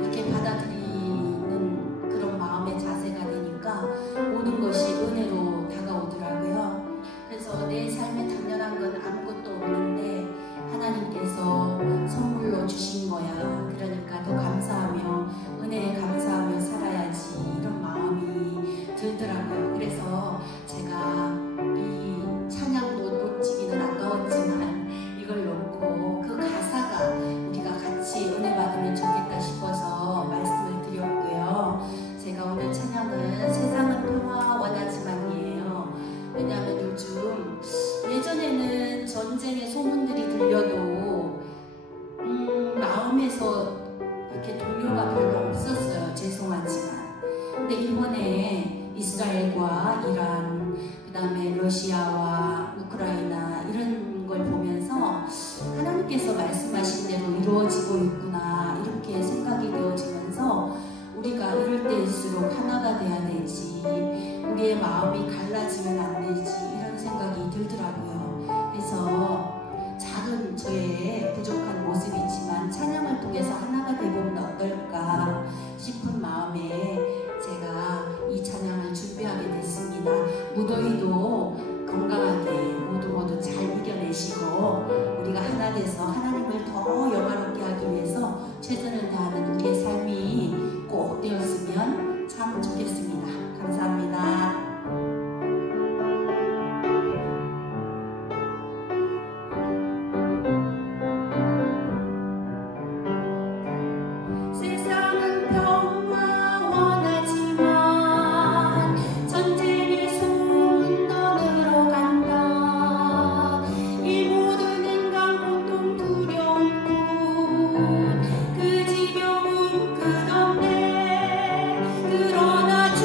이렇게 받아들이는 그런 마음의 자세가 되니까 모든 것이 은혜로 다가오더라고요. 그래서 내 삶에 당연한 건 아무것도 없는데 하나님께서 선물로 주신 거야, 그러니까 더 감사하며 은혜에 감사하며 살아야지, 이런 마음이 들더라고요. 그래서 제가 이 찬양도 놓치기는 아까웠지만 이걸 놓고 그 가사가 우리가 같이 은혜 받으면 좋겠다 싶어서 말씀을 드렸고요. 제가 오늘 찬양은 세상은 평화 원하지만이에요. 왜냐하면 요즘 예전에는 전쟁의 소문들이 들려도 마음에서 이렇게 동요가 별로 없었어요. 죄송하지만. 근데 이번에 이스라엘과 이란, 그 다음에 러시아와 우크라이나 이런 걸 보면서 하나님께서 말씀하신 대로 이루어지고 있구나, 이렇게 생각이 되어지면서 우리가 이럴 때일수록 하나가 돼야 되지, 우리의 마음이 갈라지면 안 되지, 이런 생각이 들더라고요. 그래서 작은 저의 부족한 모습이지만 찬양을 통해서 하나가 되보면 어떨까 싶은 마음에 제가 이 찬양을 준비하게 됐습니다. 무더위도 건강하게 모두 잘 이겨내시고 우리가 하나 돼서 하나님을 더 영화롭게 하기 위해서 최선을 다하는 우리의 삶이 꼭 되었으면 참 좋겠습니다. 감사합니다. 그러나 주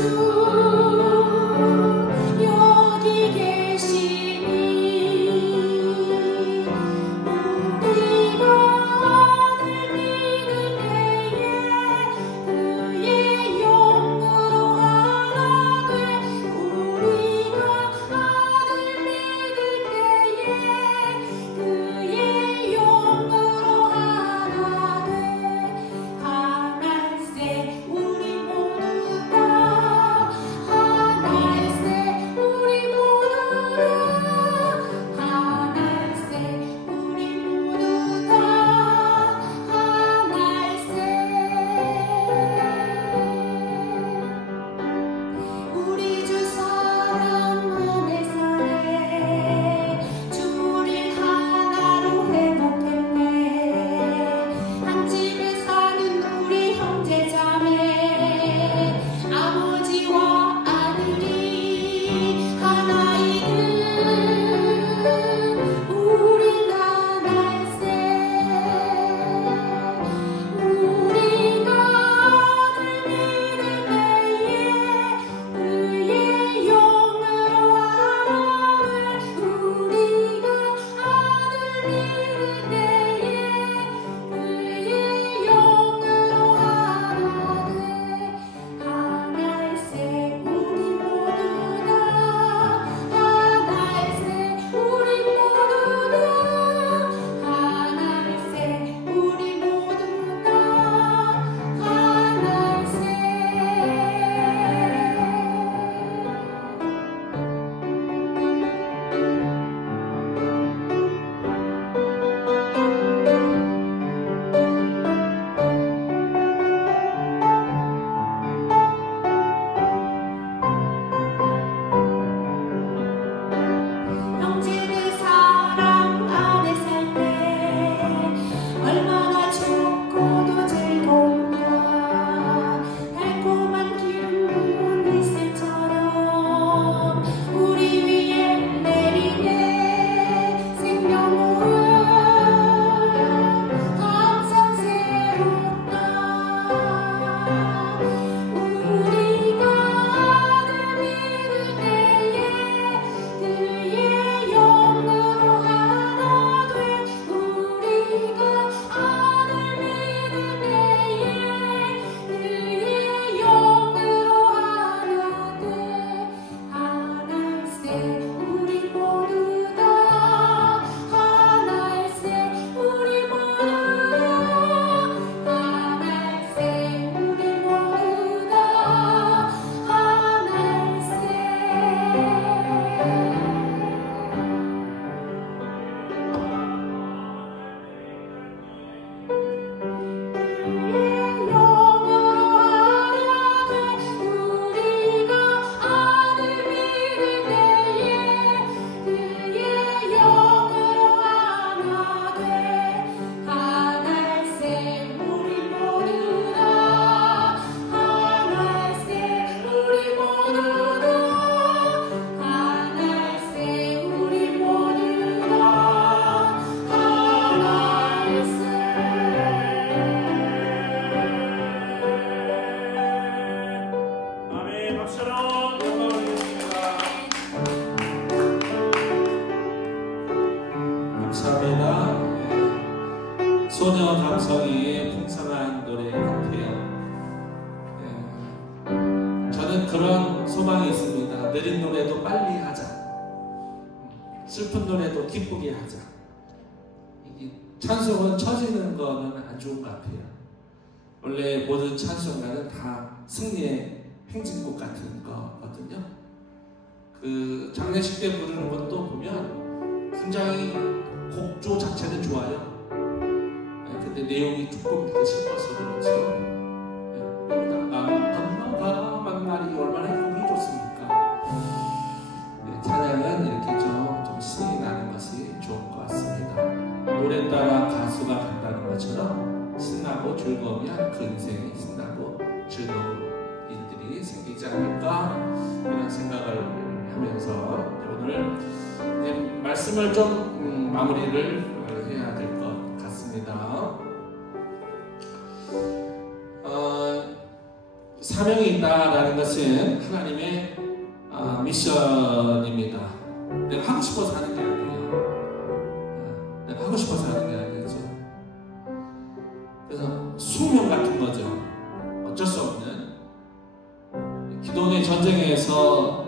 감사합니다. 예. 소녀 감성이 풍성한 노래 같아요. 예. 저는 그런 소망이 있습니다. 느린 노래도 빨리 하자. 슬픈 노래도 기쁘게 하자. 이게 찬송은 처지는 거는 안 좋은 것 같아요. 원래 모든 찬송가는 다 승리의 행진곡 같은 거거든요. 그 장례식 때 부르는 것도 보면 굉장히 곡조 자체는 좋아요. 근데 내용이 조금 이렇게 슬퍼서 그렇죠. 엄마가 만날이 얼마나 힘이 좋습니까? 찬양은 이렇게 좀 신이 나는 것이 좋은 것 같습니다. 노래 따라 가수가 간다는 것처럼 신나고 즐거우면 그 인생이 신나고 즐거운 일들이 생기지 않을까 이런 생각을 하면서 오늘 말씀을 좀 마무리를 해야 될 것 같습니다. 사명이 있다라는 것은 하나님의 미션입니다. 내가 하고 싶어서 하는 게 아니에요. 내가 하고 싶어서 하는 게 아니죠. 그래서 숙명 같은 거죠. 어쩔 수 없는. 기도의 전쟁에서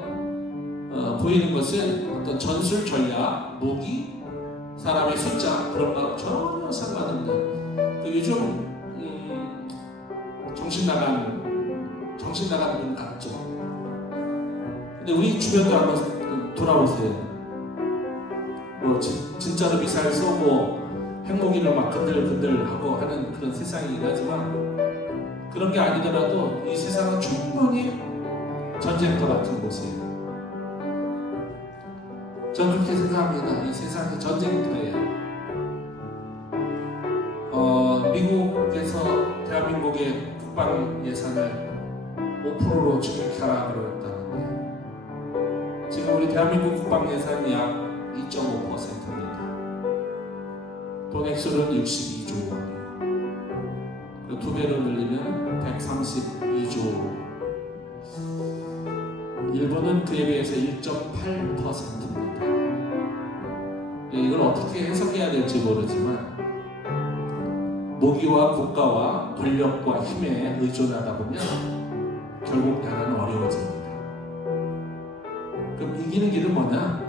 보이는 것은 어떤 전술 전략, 무기, 사람의 숫자 그런 거 전혀 상관없는. 요즘 정신 나간 분 같죠. 근데 우리 주변도 한번 돌아보세요. 뭐 진짜로 미사일 쏘고 핵무기를 막 근들근들하고 하는 그런 세상이긴 하지만 그런 게 아니더라도 이 세상은 충분히 전쟁터 같은 곳이에요. 저는 그렇게 생각합니다. 이 세상이 전쟁터예요. 미국에서 대한민국의 국방 예산을 5%로 증액하라 그랬다는데 지금 우리 대한민국 국방 예산이 약 2.5%입니다. 돈액수는 62조 원이에요. 그리고 2배로 늘리면 132조. 일본은 그에 비해서 1.8%입니다. 이걸 어떻게 해석해야 될지 모르지만 모기와 국가와 권력과 힘에 의존하다 보면 결국 나라는 어려워집니다. 그럼 이기는 길은 뭐냐?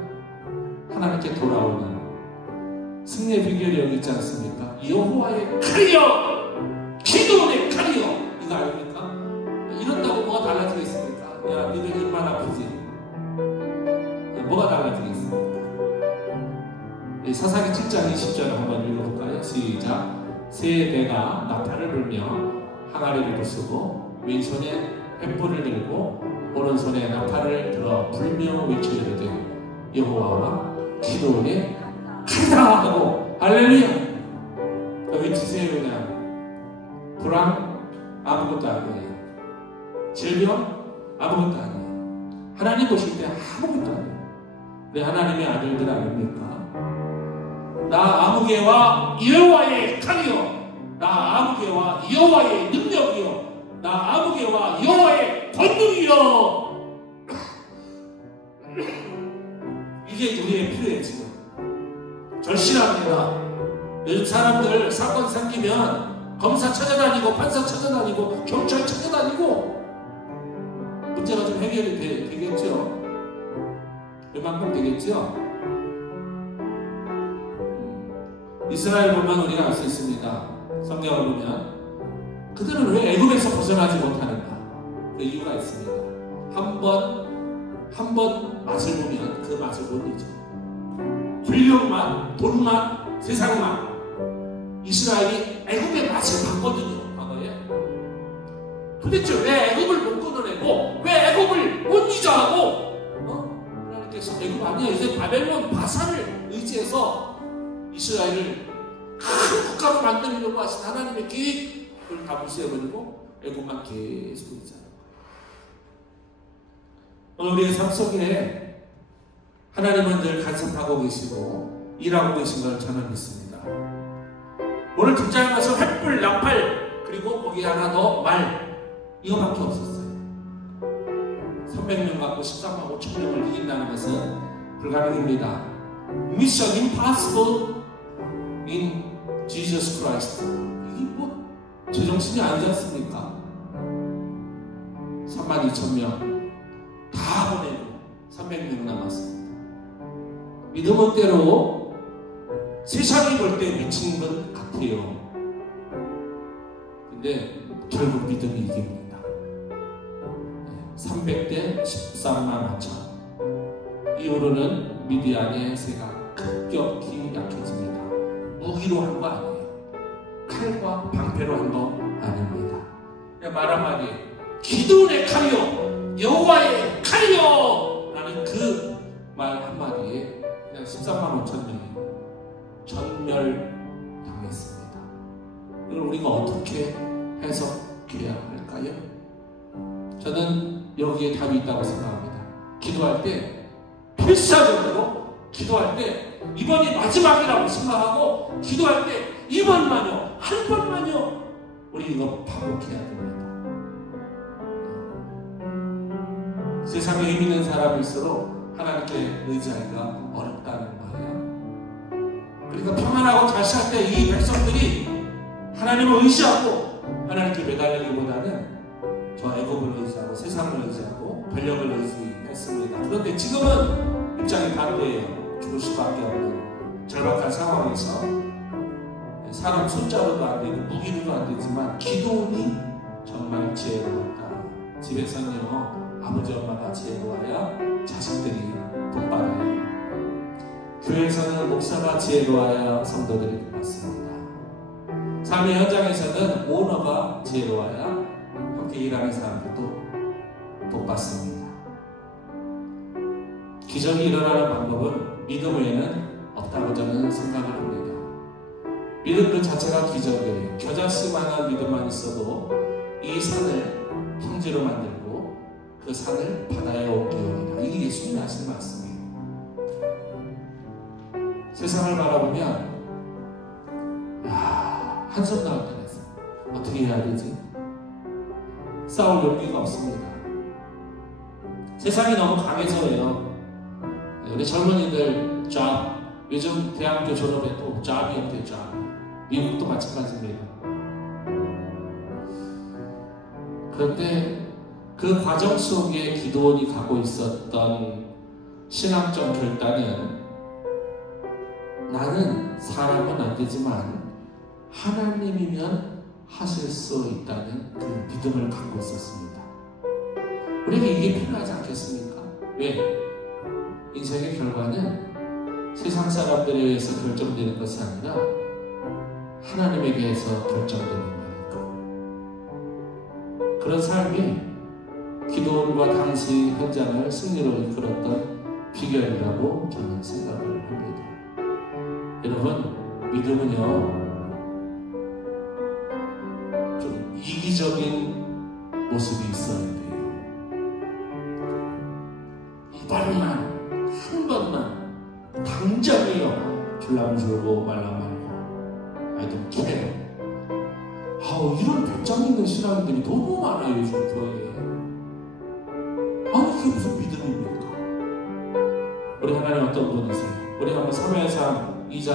하나님께 돌아오는 승리의 비결이 여기 있지 않습니까? 여호와의 칼이여! 기도의 칼이여! 이거 아닙니까? 이런다고 뭐가 달라지겠습니까? 야, 니들 입만 아프지? 뭐가 달라지겠습니까? 사사기 7장 20절 한번 읽어볼까요? 시작! 새 배가 나팔을 불며 항아리를 부수고 왼손에 횃불을 들고 오른손에 나팔을 들어 불며 외치리되 여호와와 기도의 칼이다 하고 할렐루야! 외치세요. 그냥 불안 아무것도 아니에요. 질병 아무것도 아니에요. 하나님 보실 때 아무것도 아니에요. 내 하나님의 아들들 아닙니까? 나 아무개와 여호와의 칼이요, 나 아무개와 여호와의 능력이요, 나 아무개와 여호와의 권능이요. 이게 우리의 필요해. 지금 절실합니다. 요즘 사람들 사건 생기면 검사 찾아다니고 판사 찾아다니고 경찰 찾아다니고 문제가 좀 해결이 되겠죠. 그만큼 되겠죠. 이스라엘 보면 우리가 알 수 있습니다. 성경을 보면 그들은 왜 애굽에서 벗어나지 못하는가? 그 이유가 있습니다. 한 번 맛을 보면 그 맛을 못 잊어. 권력만, 돈만, 세상만. 이스라엘이 애굽의 맛을 봤거든요. 과거에. 도대체 왜 애굽을 못 끊어내고 왜 애굽을 못 잊어하고 하나님께서 애굽 아니야 이제 바벨론 바사를 의지해서 이스라엘을 큰 국가로 만들려고 하신 하나님의 계획을 다 무시해버리고 애굽만 계속 의지하는 거예요. 오늘 우리의 삶 속에 하나님은 늘 간섭하고 계시고 일하고 계신 걸 저는 믿습니다. 오늘 등장해서 횃불, 나팔 그리고 거기 하나 더 말 이거밖에 없었어요. 300명 갖고 13만 5천 명을 이긴다는 것은 불가능입니다. 미션 임파서블 in Jesus Christ. 이게 뭐 제정신이 아니지 않습니까? 32,000명 다 보내고 300명 남았습니다. 믿음은 때로 세상이 볼 때 미친 것 같아요. 근데 결국 믿음이 이깁니다. 300대 13만 5천. 이후로는 미디안의 세가 급격히 약해집니다. 무기로 한 거 아니에요. 칼과 방패로 한 거 아닙니다. 말 한마디, 기도의 칼이요, 여호와의 칼이요 라는 그 말 한마디에 그냥 13만 5천 명이 전멸당했습니다. 이걸 우리가 어떻게 해석해야 할까요? 저는 여기에 답이 있다고 생각합니다. 기도할 때 필사적으로 기도할 때 이번이 마지막이라고 생각하고 기도할 때 이번만요, 한 번만요, 우리 이거 반복해야 됩니다. 세상에 힘 있는 사람일수록 하나님께 의지하기가 어렵다는 거예요. 그러니까 평안하고 자시할 때 이 백성들이 하나님을 의지하고 하나님께 매달리기보다는 저 애굽을 의지하고 세상을 의지하고 권력을 의지했습니다. 그런데 지금은 입장이 반대예요. 죽을 수밖에 없는 절박한 상황에서 사람 숫자로도 안 되고 무기로도 안 되지만 기도원이 정말 지혜로웠다. 집에서는요, 아버지 엄마가 지혜로워야 자식들이 복받아요. 교회에서는 목사가 지혜로워야 성도들이 복받습니다. 삶의 현장에서는 오너가 지혜로워야 함께 일하는 사람들도 복받습니다. 기적이 일어나는 방법은 믿음 외에는 없다고 저는 생각을 합니다. 믿음 그 자체가 기적이에요. 겨자씨만한 믿음만 있어도 이 산을 평지로 만들고 그 산을 바다에 옮기오리라. 이게 예수님이 하신 말씀이에요. 세상을 바라보면 한숨 나올 때가 있어요. 어떻게 해야 되지? 싸울 용기가 없습니다. 세상이 너무 강해서요. 우리 젊은이들 잡, 요즘 대학교 졸업해도 잡이 없대요. 잡. 미국도 마찬가지입니다. 그런데 그 과정 속에 기도원이 갖고 있었던 신학적 결단은 나는 사람은 안 되지만 하나님이면 하실 수 있다는 그 믿음을 갖고 있었습니다. 우리에게 이게 필요하지 않겠습니까? 왜? 인생의 결과는 세상 사람들에 의해서 결정되는 것이 아니라 하나님에게서 결정되는 거니까. 그런 삶이 기도원과 당시 현장을 승리로 이끌었던 비결이라고 저는 생각을 합니다. 여러분, 믿음은요, 좀 이기적인 모습이 있어야 돼요. 이번만, 한 번만, 당장이요, 줄라면 줄고 말라면 말고, I don't care. 이런 배짱 있는 신앙인들이 너무 많아요, 요즘 교회에. 아니, 그게 무슨 믿음입니까? 우리 하나님 어떤 분이세요? 우리 한번 사무엘상 2장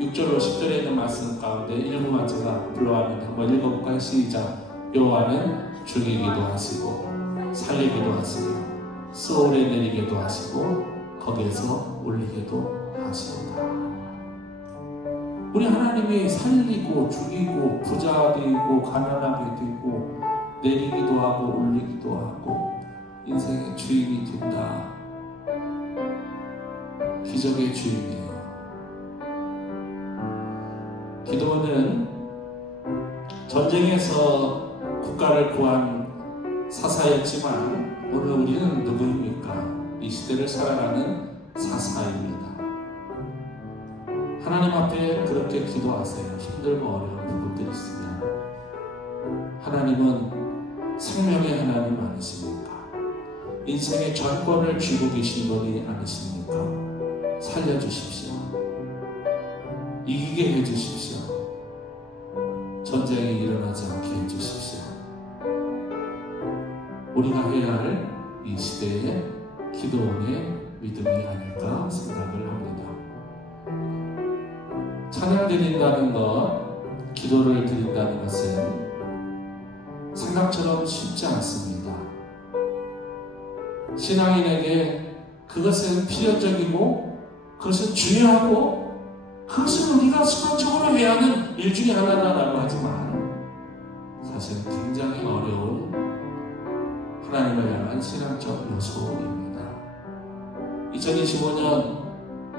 6절로 10절에 있는 말씀 가운데 일부만 제가 불러왔는데 한번 읽어볼까요? 시작. 여호와는 죽이기도 하시고 살리기도 하시고 소울에 내리기도 하시고 거기에서 올리기도 하시도다. 우리 하나님이 살리고 죽이고 부자 되고 가난하게 되고 내리기도 하고 올리기도 하고 인생의 주인이 된다. 기적의 주인이에요. 기도원은 전쟁에서 국가를 구한 사사였지만 오늘 우리는 누구입니까? 이 시대를 살아가는 사사입니다. 하나님 앞에 그렇게 기도하세요. 힘들고 어려운 부분들이 있으면 하나님은 생명의 하나님 아니십니까? 인생의 전권을 쥐고 계신 분이 아니십니까? 살려주십시오. 이기게 해주십시오. 전쟁이 일어나지 않게 해주십시오. 우리가 해야 할 이 시대의 기도원의 믿음이 아닐까 생각을 합니다. 찬양 드린다는 것, 기도를 드린다는 것은 생각처럼 쉽지 않습니다. 신앙인에게 그것은 필연적이고 그것은 중요하고 그것은 우리가 습관적으로 해야 하는 일 중에 하나다라고 하지만 사실 굉장히 어려운 하나님을 향한 신앙적 요소입니다. 2025년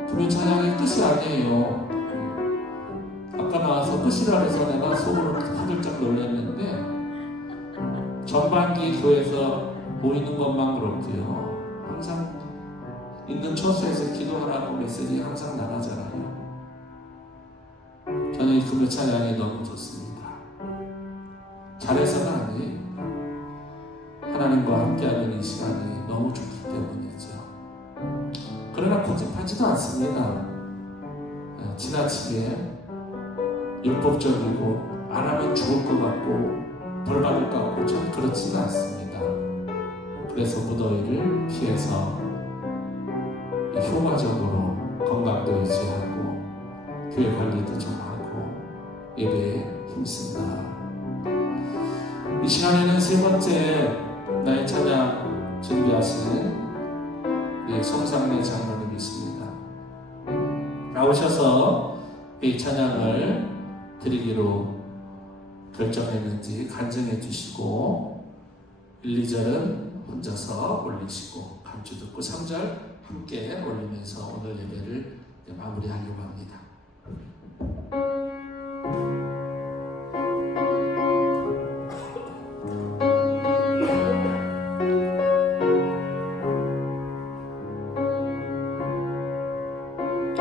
금요 찬양의 끝이 아니에요. 아까 나와서 끝이라 해서 내가 속으로 화들짝 놀랐는데 전반기 교회에서 모이는 것만 그렇고요. 항상 있는 처소에서 기도하라고 메시지 항상 나가잖아요. 저는 이 금요 찬양이 너무 좋습니다. 잘해서가 아니에요. 하나님과 함께하는 이 시간이 너무 좋기 때문이죠. 그러나 고집하지도 않습니다. 지나치게 율법적이고 안 하면 죽을 것 같고 벌 받을 것 같고 전 그렇지는 않습니다. 그래서 무더위를 피해서 효과적으로 건강도 유지하고 교회 관리도 좀 하고 예배에 힘씁니다. 이 시간에는 세 번째 나의 찬양 준비하시는 우리 송상래 장로님 있습니다. 나오셔서 이 찬양을 드리기로 결정했는지 간증해 주시고 1, 2절은 혼자서 올리시고 간주 듣고 3절 함께 올리면서 오늘 예배를 마무리하려고 합니다.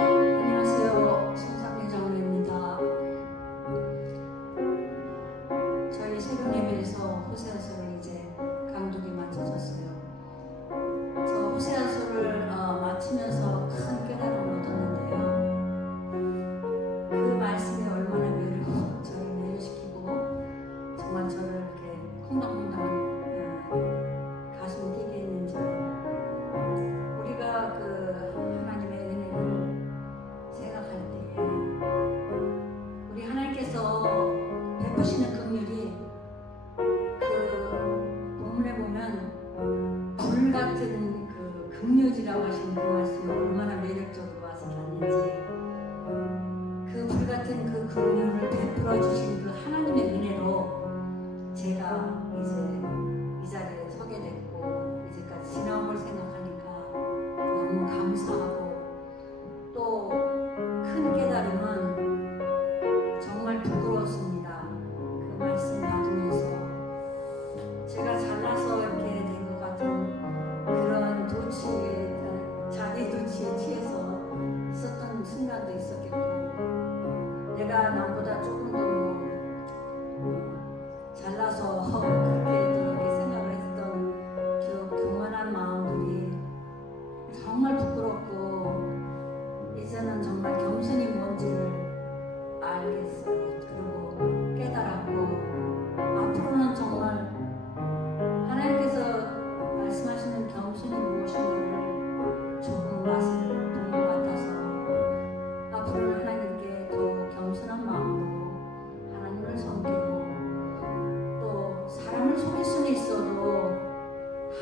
안녕하세요. 송상래 장로입니다. 저희 새벽 예배에서 호세아서를 이제 강독이 마쳐졌어요. 저 호세아서를 마치면서 큰 깨달음을 얻었는데요. 그 말씀이 얼마나 저를 매료시키고 정말 저를 이렇게 콩닥콩닥 가슴이 뛰게 했는지 우리가 그 하나님의 은혜를 생각할 때 우리 하나님께서 베푸시는 긍휼이 그 본문에 보면 불 같은 그 긍휼이라고 하시는 그 말씀이 얼마나 매력적으로 와서였는지 그 불 같은 그 긍휼을 베풀어 주신 그 하나님의 은혜로 제가 이제 이 자리에 서게 됐고 이제까지 지나온 걸 생각하니까 너무 감사하고 또 큰 깨달음은 정말 부끄러웠습니다. 그 말씀 받으면서 제가 잘나서 이렇게 된 것 같은 그런 자기 도취에 취해서 있었던 순간도 있었겠고 내가 남보다 조금 더 잘나서 그렇게 생각을 했던 그 교만한 마음들이 정말 부끄럽고 이제는 정말 겸손이 뭔지를 알겠어요. 그리고 깨달았고 앞으로는 정말 하나님께서 말씀하시는 겸손이 무엇인가를 조금 맛을 본 것 같아서 앞으로는 하나님께 더 겸손한 마음으로 하나님을 섬기고 또 사람을 속일 수는 있어도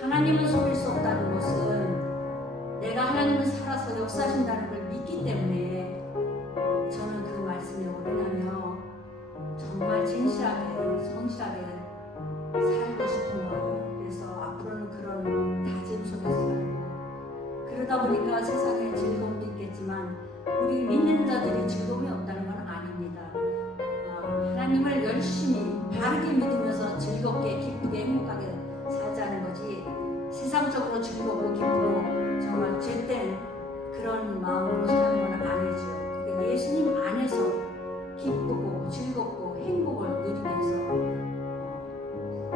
하나님을 속일 수 없다는 것은 내가 하나님을 살아서 역사하신다는 걸 믿기 때문에 저는 그 말씀에 올인하며 정말 진실하게 성실하게 살고 싶은 거예요. 그래서 앞으로는 그런 다짐 속에서 살고 그러다 보니까 세상에 즐거움도 있겠지만 우리 믿는 자들이 즐거움이 없다는 건 아닙니다. 하나님을 열심히 바르게 믿으면서 즐겁게 기쁘게 행복하게 살자는 거지 세상적으로 즐겁고 기쁘고 정말 죄된 그런 마음으로 사는 건 아니죠. 그러니까 예수님 안에서 기쁘고 즐겁고 행복을 누리면서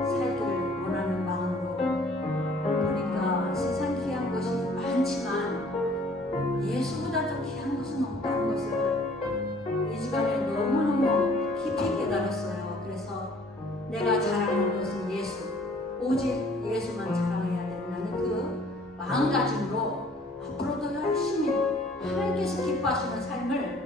살기를 원하는 마음으로 보니까 세상 귀한 것이 많지만 예수보다도 귀한 것은 없다는 것을 이 주간에 너무너무 깊이 깨달았어요. 그래서 내가 자랑하는 것은 예수, 오직 예수만 자랑해야 된다는 그 마음가짐으로 앞으로도 열심히 하나님께서 기뻐하시는 삶을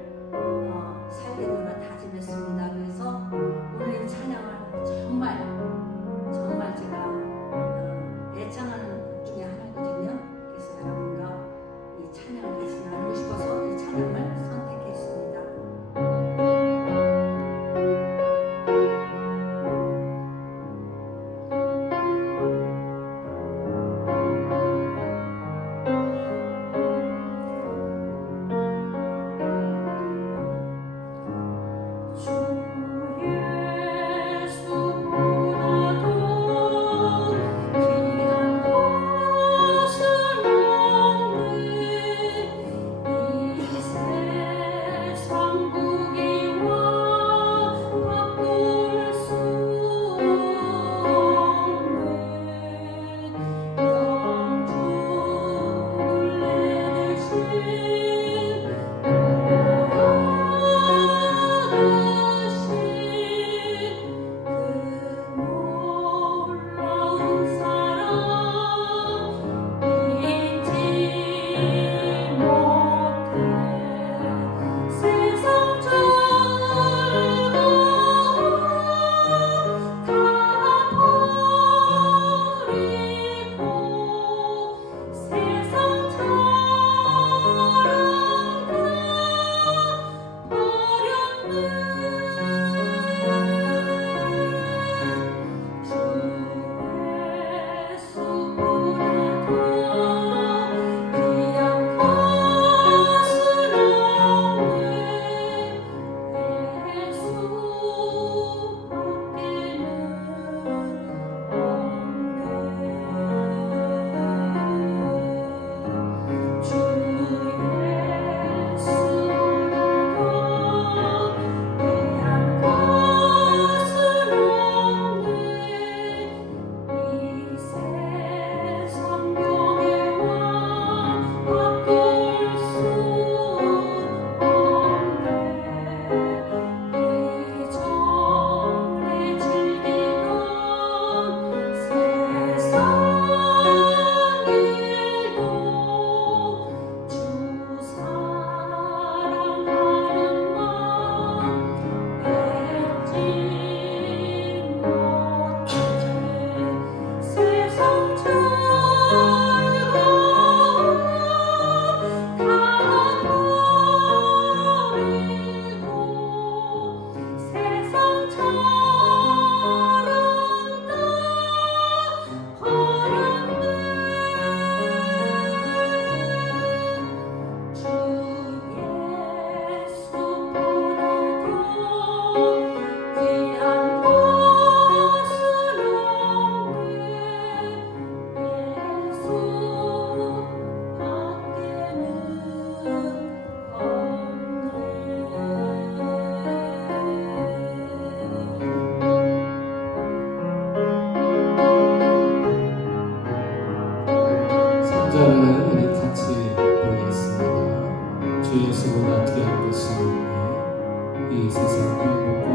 3절을 우리 같이 부르겠습니다. 주 예수보다 귀한 것이 없네. 이 세상 행복과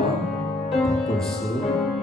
바꿀 수 없네.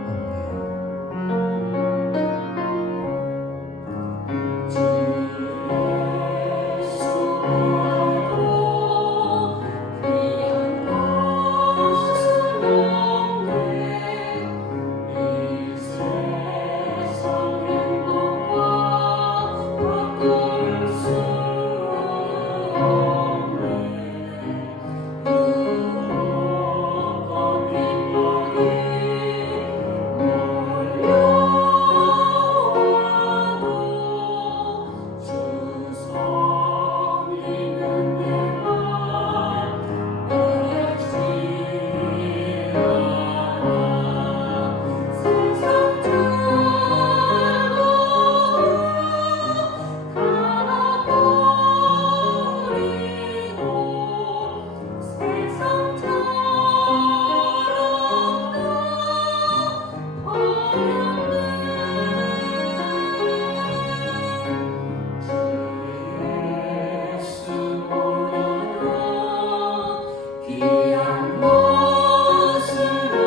귀한 것을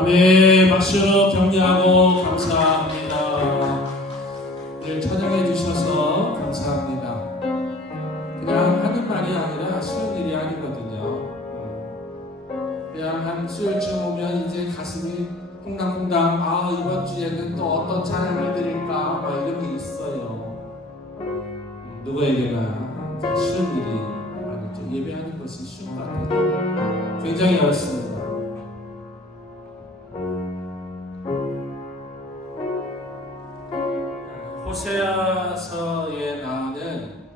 아멘. 박수로 격려하고 감사합니다. 늘 찬양해 주셔서 감사합니다. 그냥 하는 말이 아니라 쉬운 일이 아니거든요. 그냥 한 수요일쯤 오면 이제 가슴이 콩당콩당, 아, 이번 주에는 또 어떤 찬양을 드릴까, 막 이런 게 있어요. 누구에게나 쉬운 일이 아니죠. 예배하는 것이 쉬운 것 같아요. 굉장히 어렵습니다. 호세아서에 나오는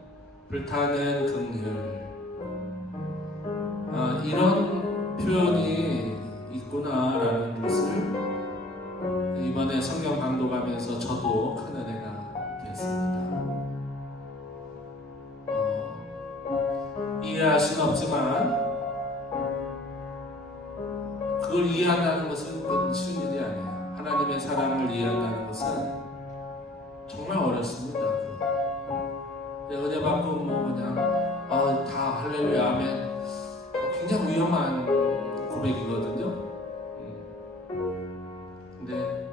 불타는 긍휼, 이런 표현이 있구나라는 것을 이번에 성경 강독하면서 저도 큰 은혜가 됐습니다. 이해할 수는 없지만 그걸 이해한다는 것은 그건 쉬운 일이 아니에요. 하나님의 사랑을 이해한다는 것은 정말 어렵습니다. 은혜 받고 뭐 그냥 다 할렐루야 아멘, 굉장히 위험한 고백이거든요. 근데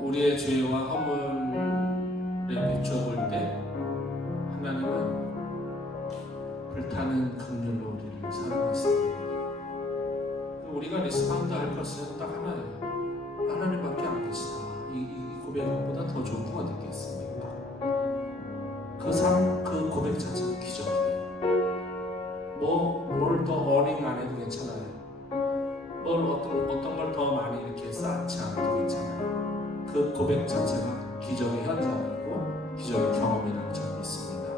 우리의 죄와 허물에 비추어 볼 때 하나님은 불타는 긍휼로 우리를 사랑하십니다. 우리가 리스폰드 할 것은 딱 하나예요. 하나님밖에 안 계시다. 이 고백보다 더 좋은 거 어디 있겠습니까? 그 고백 자체는 기적이에요. 뭘 더 어링 안 해도 괜찮아요. 어떤 걸 더 많이 이렇게 쌓지 않아도 괜찮아요. 그 고백 자체가 기적의 현장이고 기적의 경험이라는 점이 있습니다.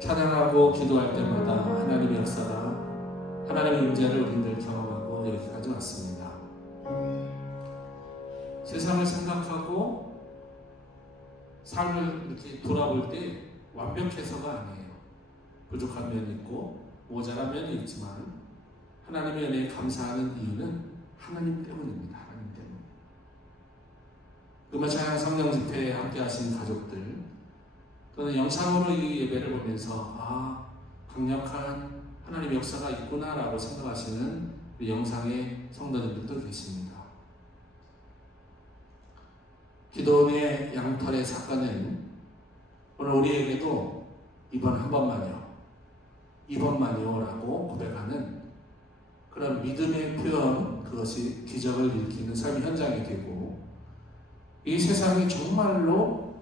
찬양하고 기도할 때마다 하나님의 역사가, 하나님의 임재를 우리들 경험하고 여기까지 왔습니다. 세상을 생각하고 삶을 이렇게 돌아볼 때 완벽해서가 아니에요. 부족한 면이 있고 모자란 면이 있지만 하나님의 은혜에 감사하는 이유는 하나님 때문입니다. 하나님 때문. 금요 찬양 성령 집회에 함께 하신 가족들, 또는 영상으로 이 예배를 보면서 강력한 하나님의 역사가 있구나라고 생각하시는 우리 영상의 성도님들도 계십니다. 기도원의 양털의 사건은 오늘 우리에게도 이번 한 번만요, 이번만요 라고 고백하는 그런 믿음의 표현, 그것이 기적을 일으키는 삶의 현장이 되고, 이 세상이 정말로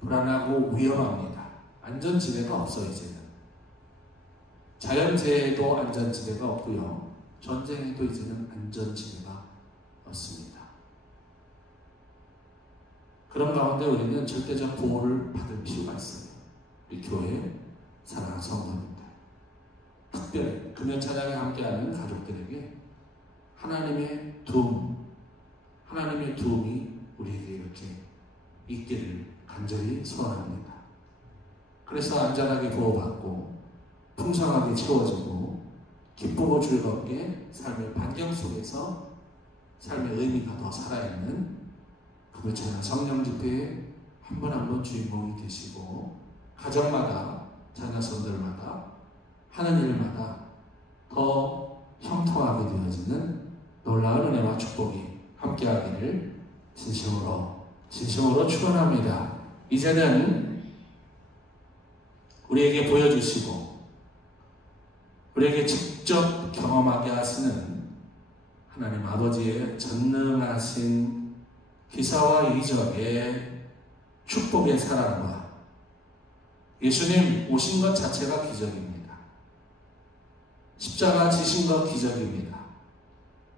불안하고 위험합니다. 안전지대가 없어요. 이제는 자연재해도 안전지대가 없고요, 전쟁에도 이제는 안전지대가 없습니다. 그런 가운데 우리는 절대적 보호를 받을 필요가 있어요. 우리 교회 사랑하는 성도님들, 특별히 금요 찬양에 함께하는 가족들에게 하나님의 도움이 우리에게 이렇게 있기를 간절히 소원합니다. 그래서 안전하게 보호받고 풍성하게 채워지고 기쁘고 즐겁게 삶의 반경 속에서 삶의 의미가 더 살아있는 금요 찬양 성령 집회에 한 번 한 번 주인공이 되시고, 가정마다 자녀손들마다 하는 일마다 더 형통하게 되어지는 놀라운 은혜와 축복이 함께하기를 진심으로 축원합니다. 이제는 우리에게 보여주시고 우리에게 직접 경험하게 하시는 하나님 아버지의 전능하신 기사와 이적의 축복의 사랑과 예수님 오신 것 자체가 기적입니다. 십자가 지신 것 기적입니다.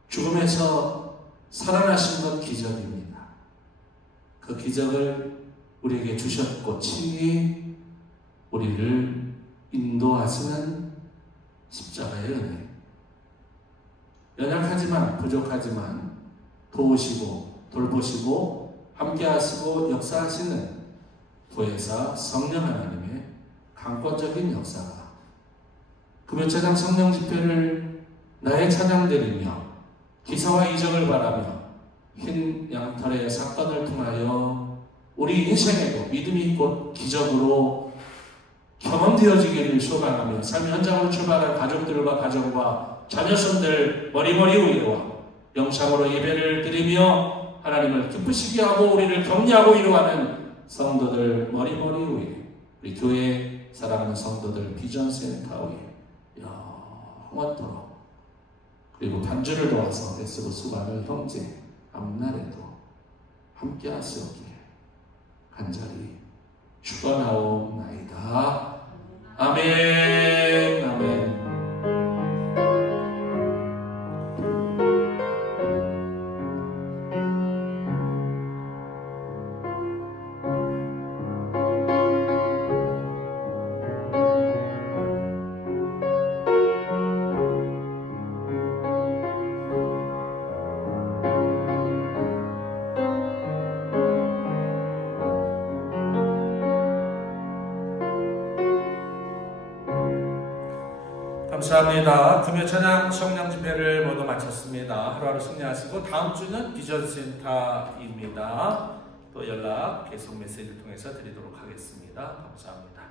죽음에서 살아나신 것 기적입니다. 그 기적을 우리에게 주셨고 친히 우리를 인도하시는 십자가의 은혜, 연약하지만 부족하지만 도우시고 돌보시고 함께하시고 역사하시는 보혜사 성령 하나님의 강권적인 역사가 금요 찬양 성령 집회를 나의 찬양 드리며 기사와 이적을 바라며 흰 양털의 사건을 통하여 우리 인생에도 믿음이 곧 기적으로 경험되어지기를 소망하며 삶 현장으로 출발한 가족들과 가정과 자녀손들 머리머리 위로와 영상으로 예배를 드리며 하나님을 기쁘시게 하고 우리를 격려하고 위로하는 성도들 머리머리 위에 우리 교회 사랑하는 성도들 비전센터 위에 영원토록 그리고 반주를 도와서 애쓰고 수고하는 형제 앞날에도 함께 하시옵기를 간절히 축원하옵나이다. 아멘. 아멘. 감사합니다. 금요 찬양 성령 집회를 모두 마쳤습니다. 하루하루 승리하시고 다음 주는 비전센터입니다. 또 연락 계속 메시지를 통해서 드리도록 하겠습니다. 감사합니다.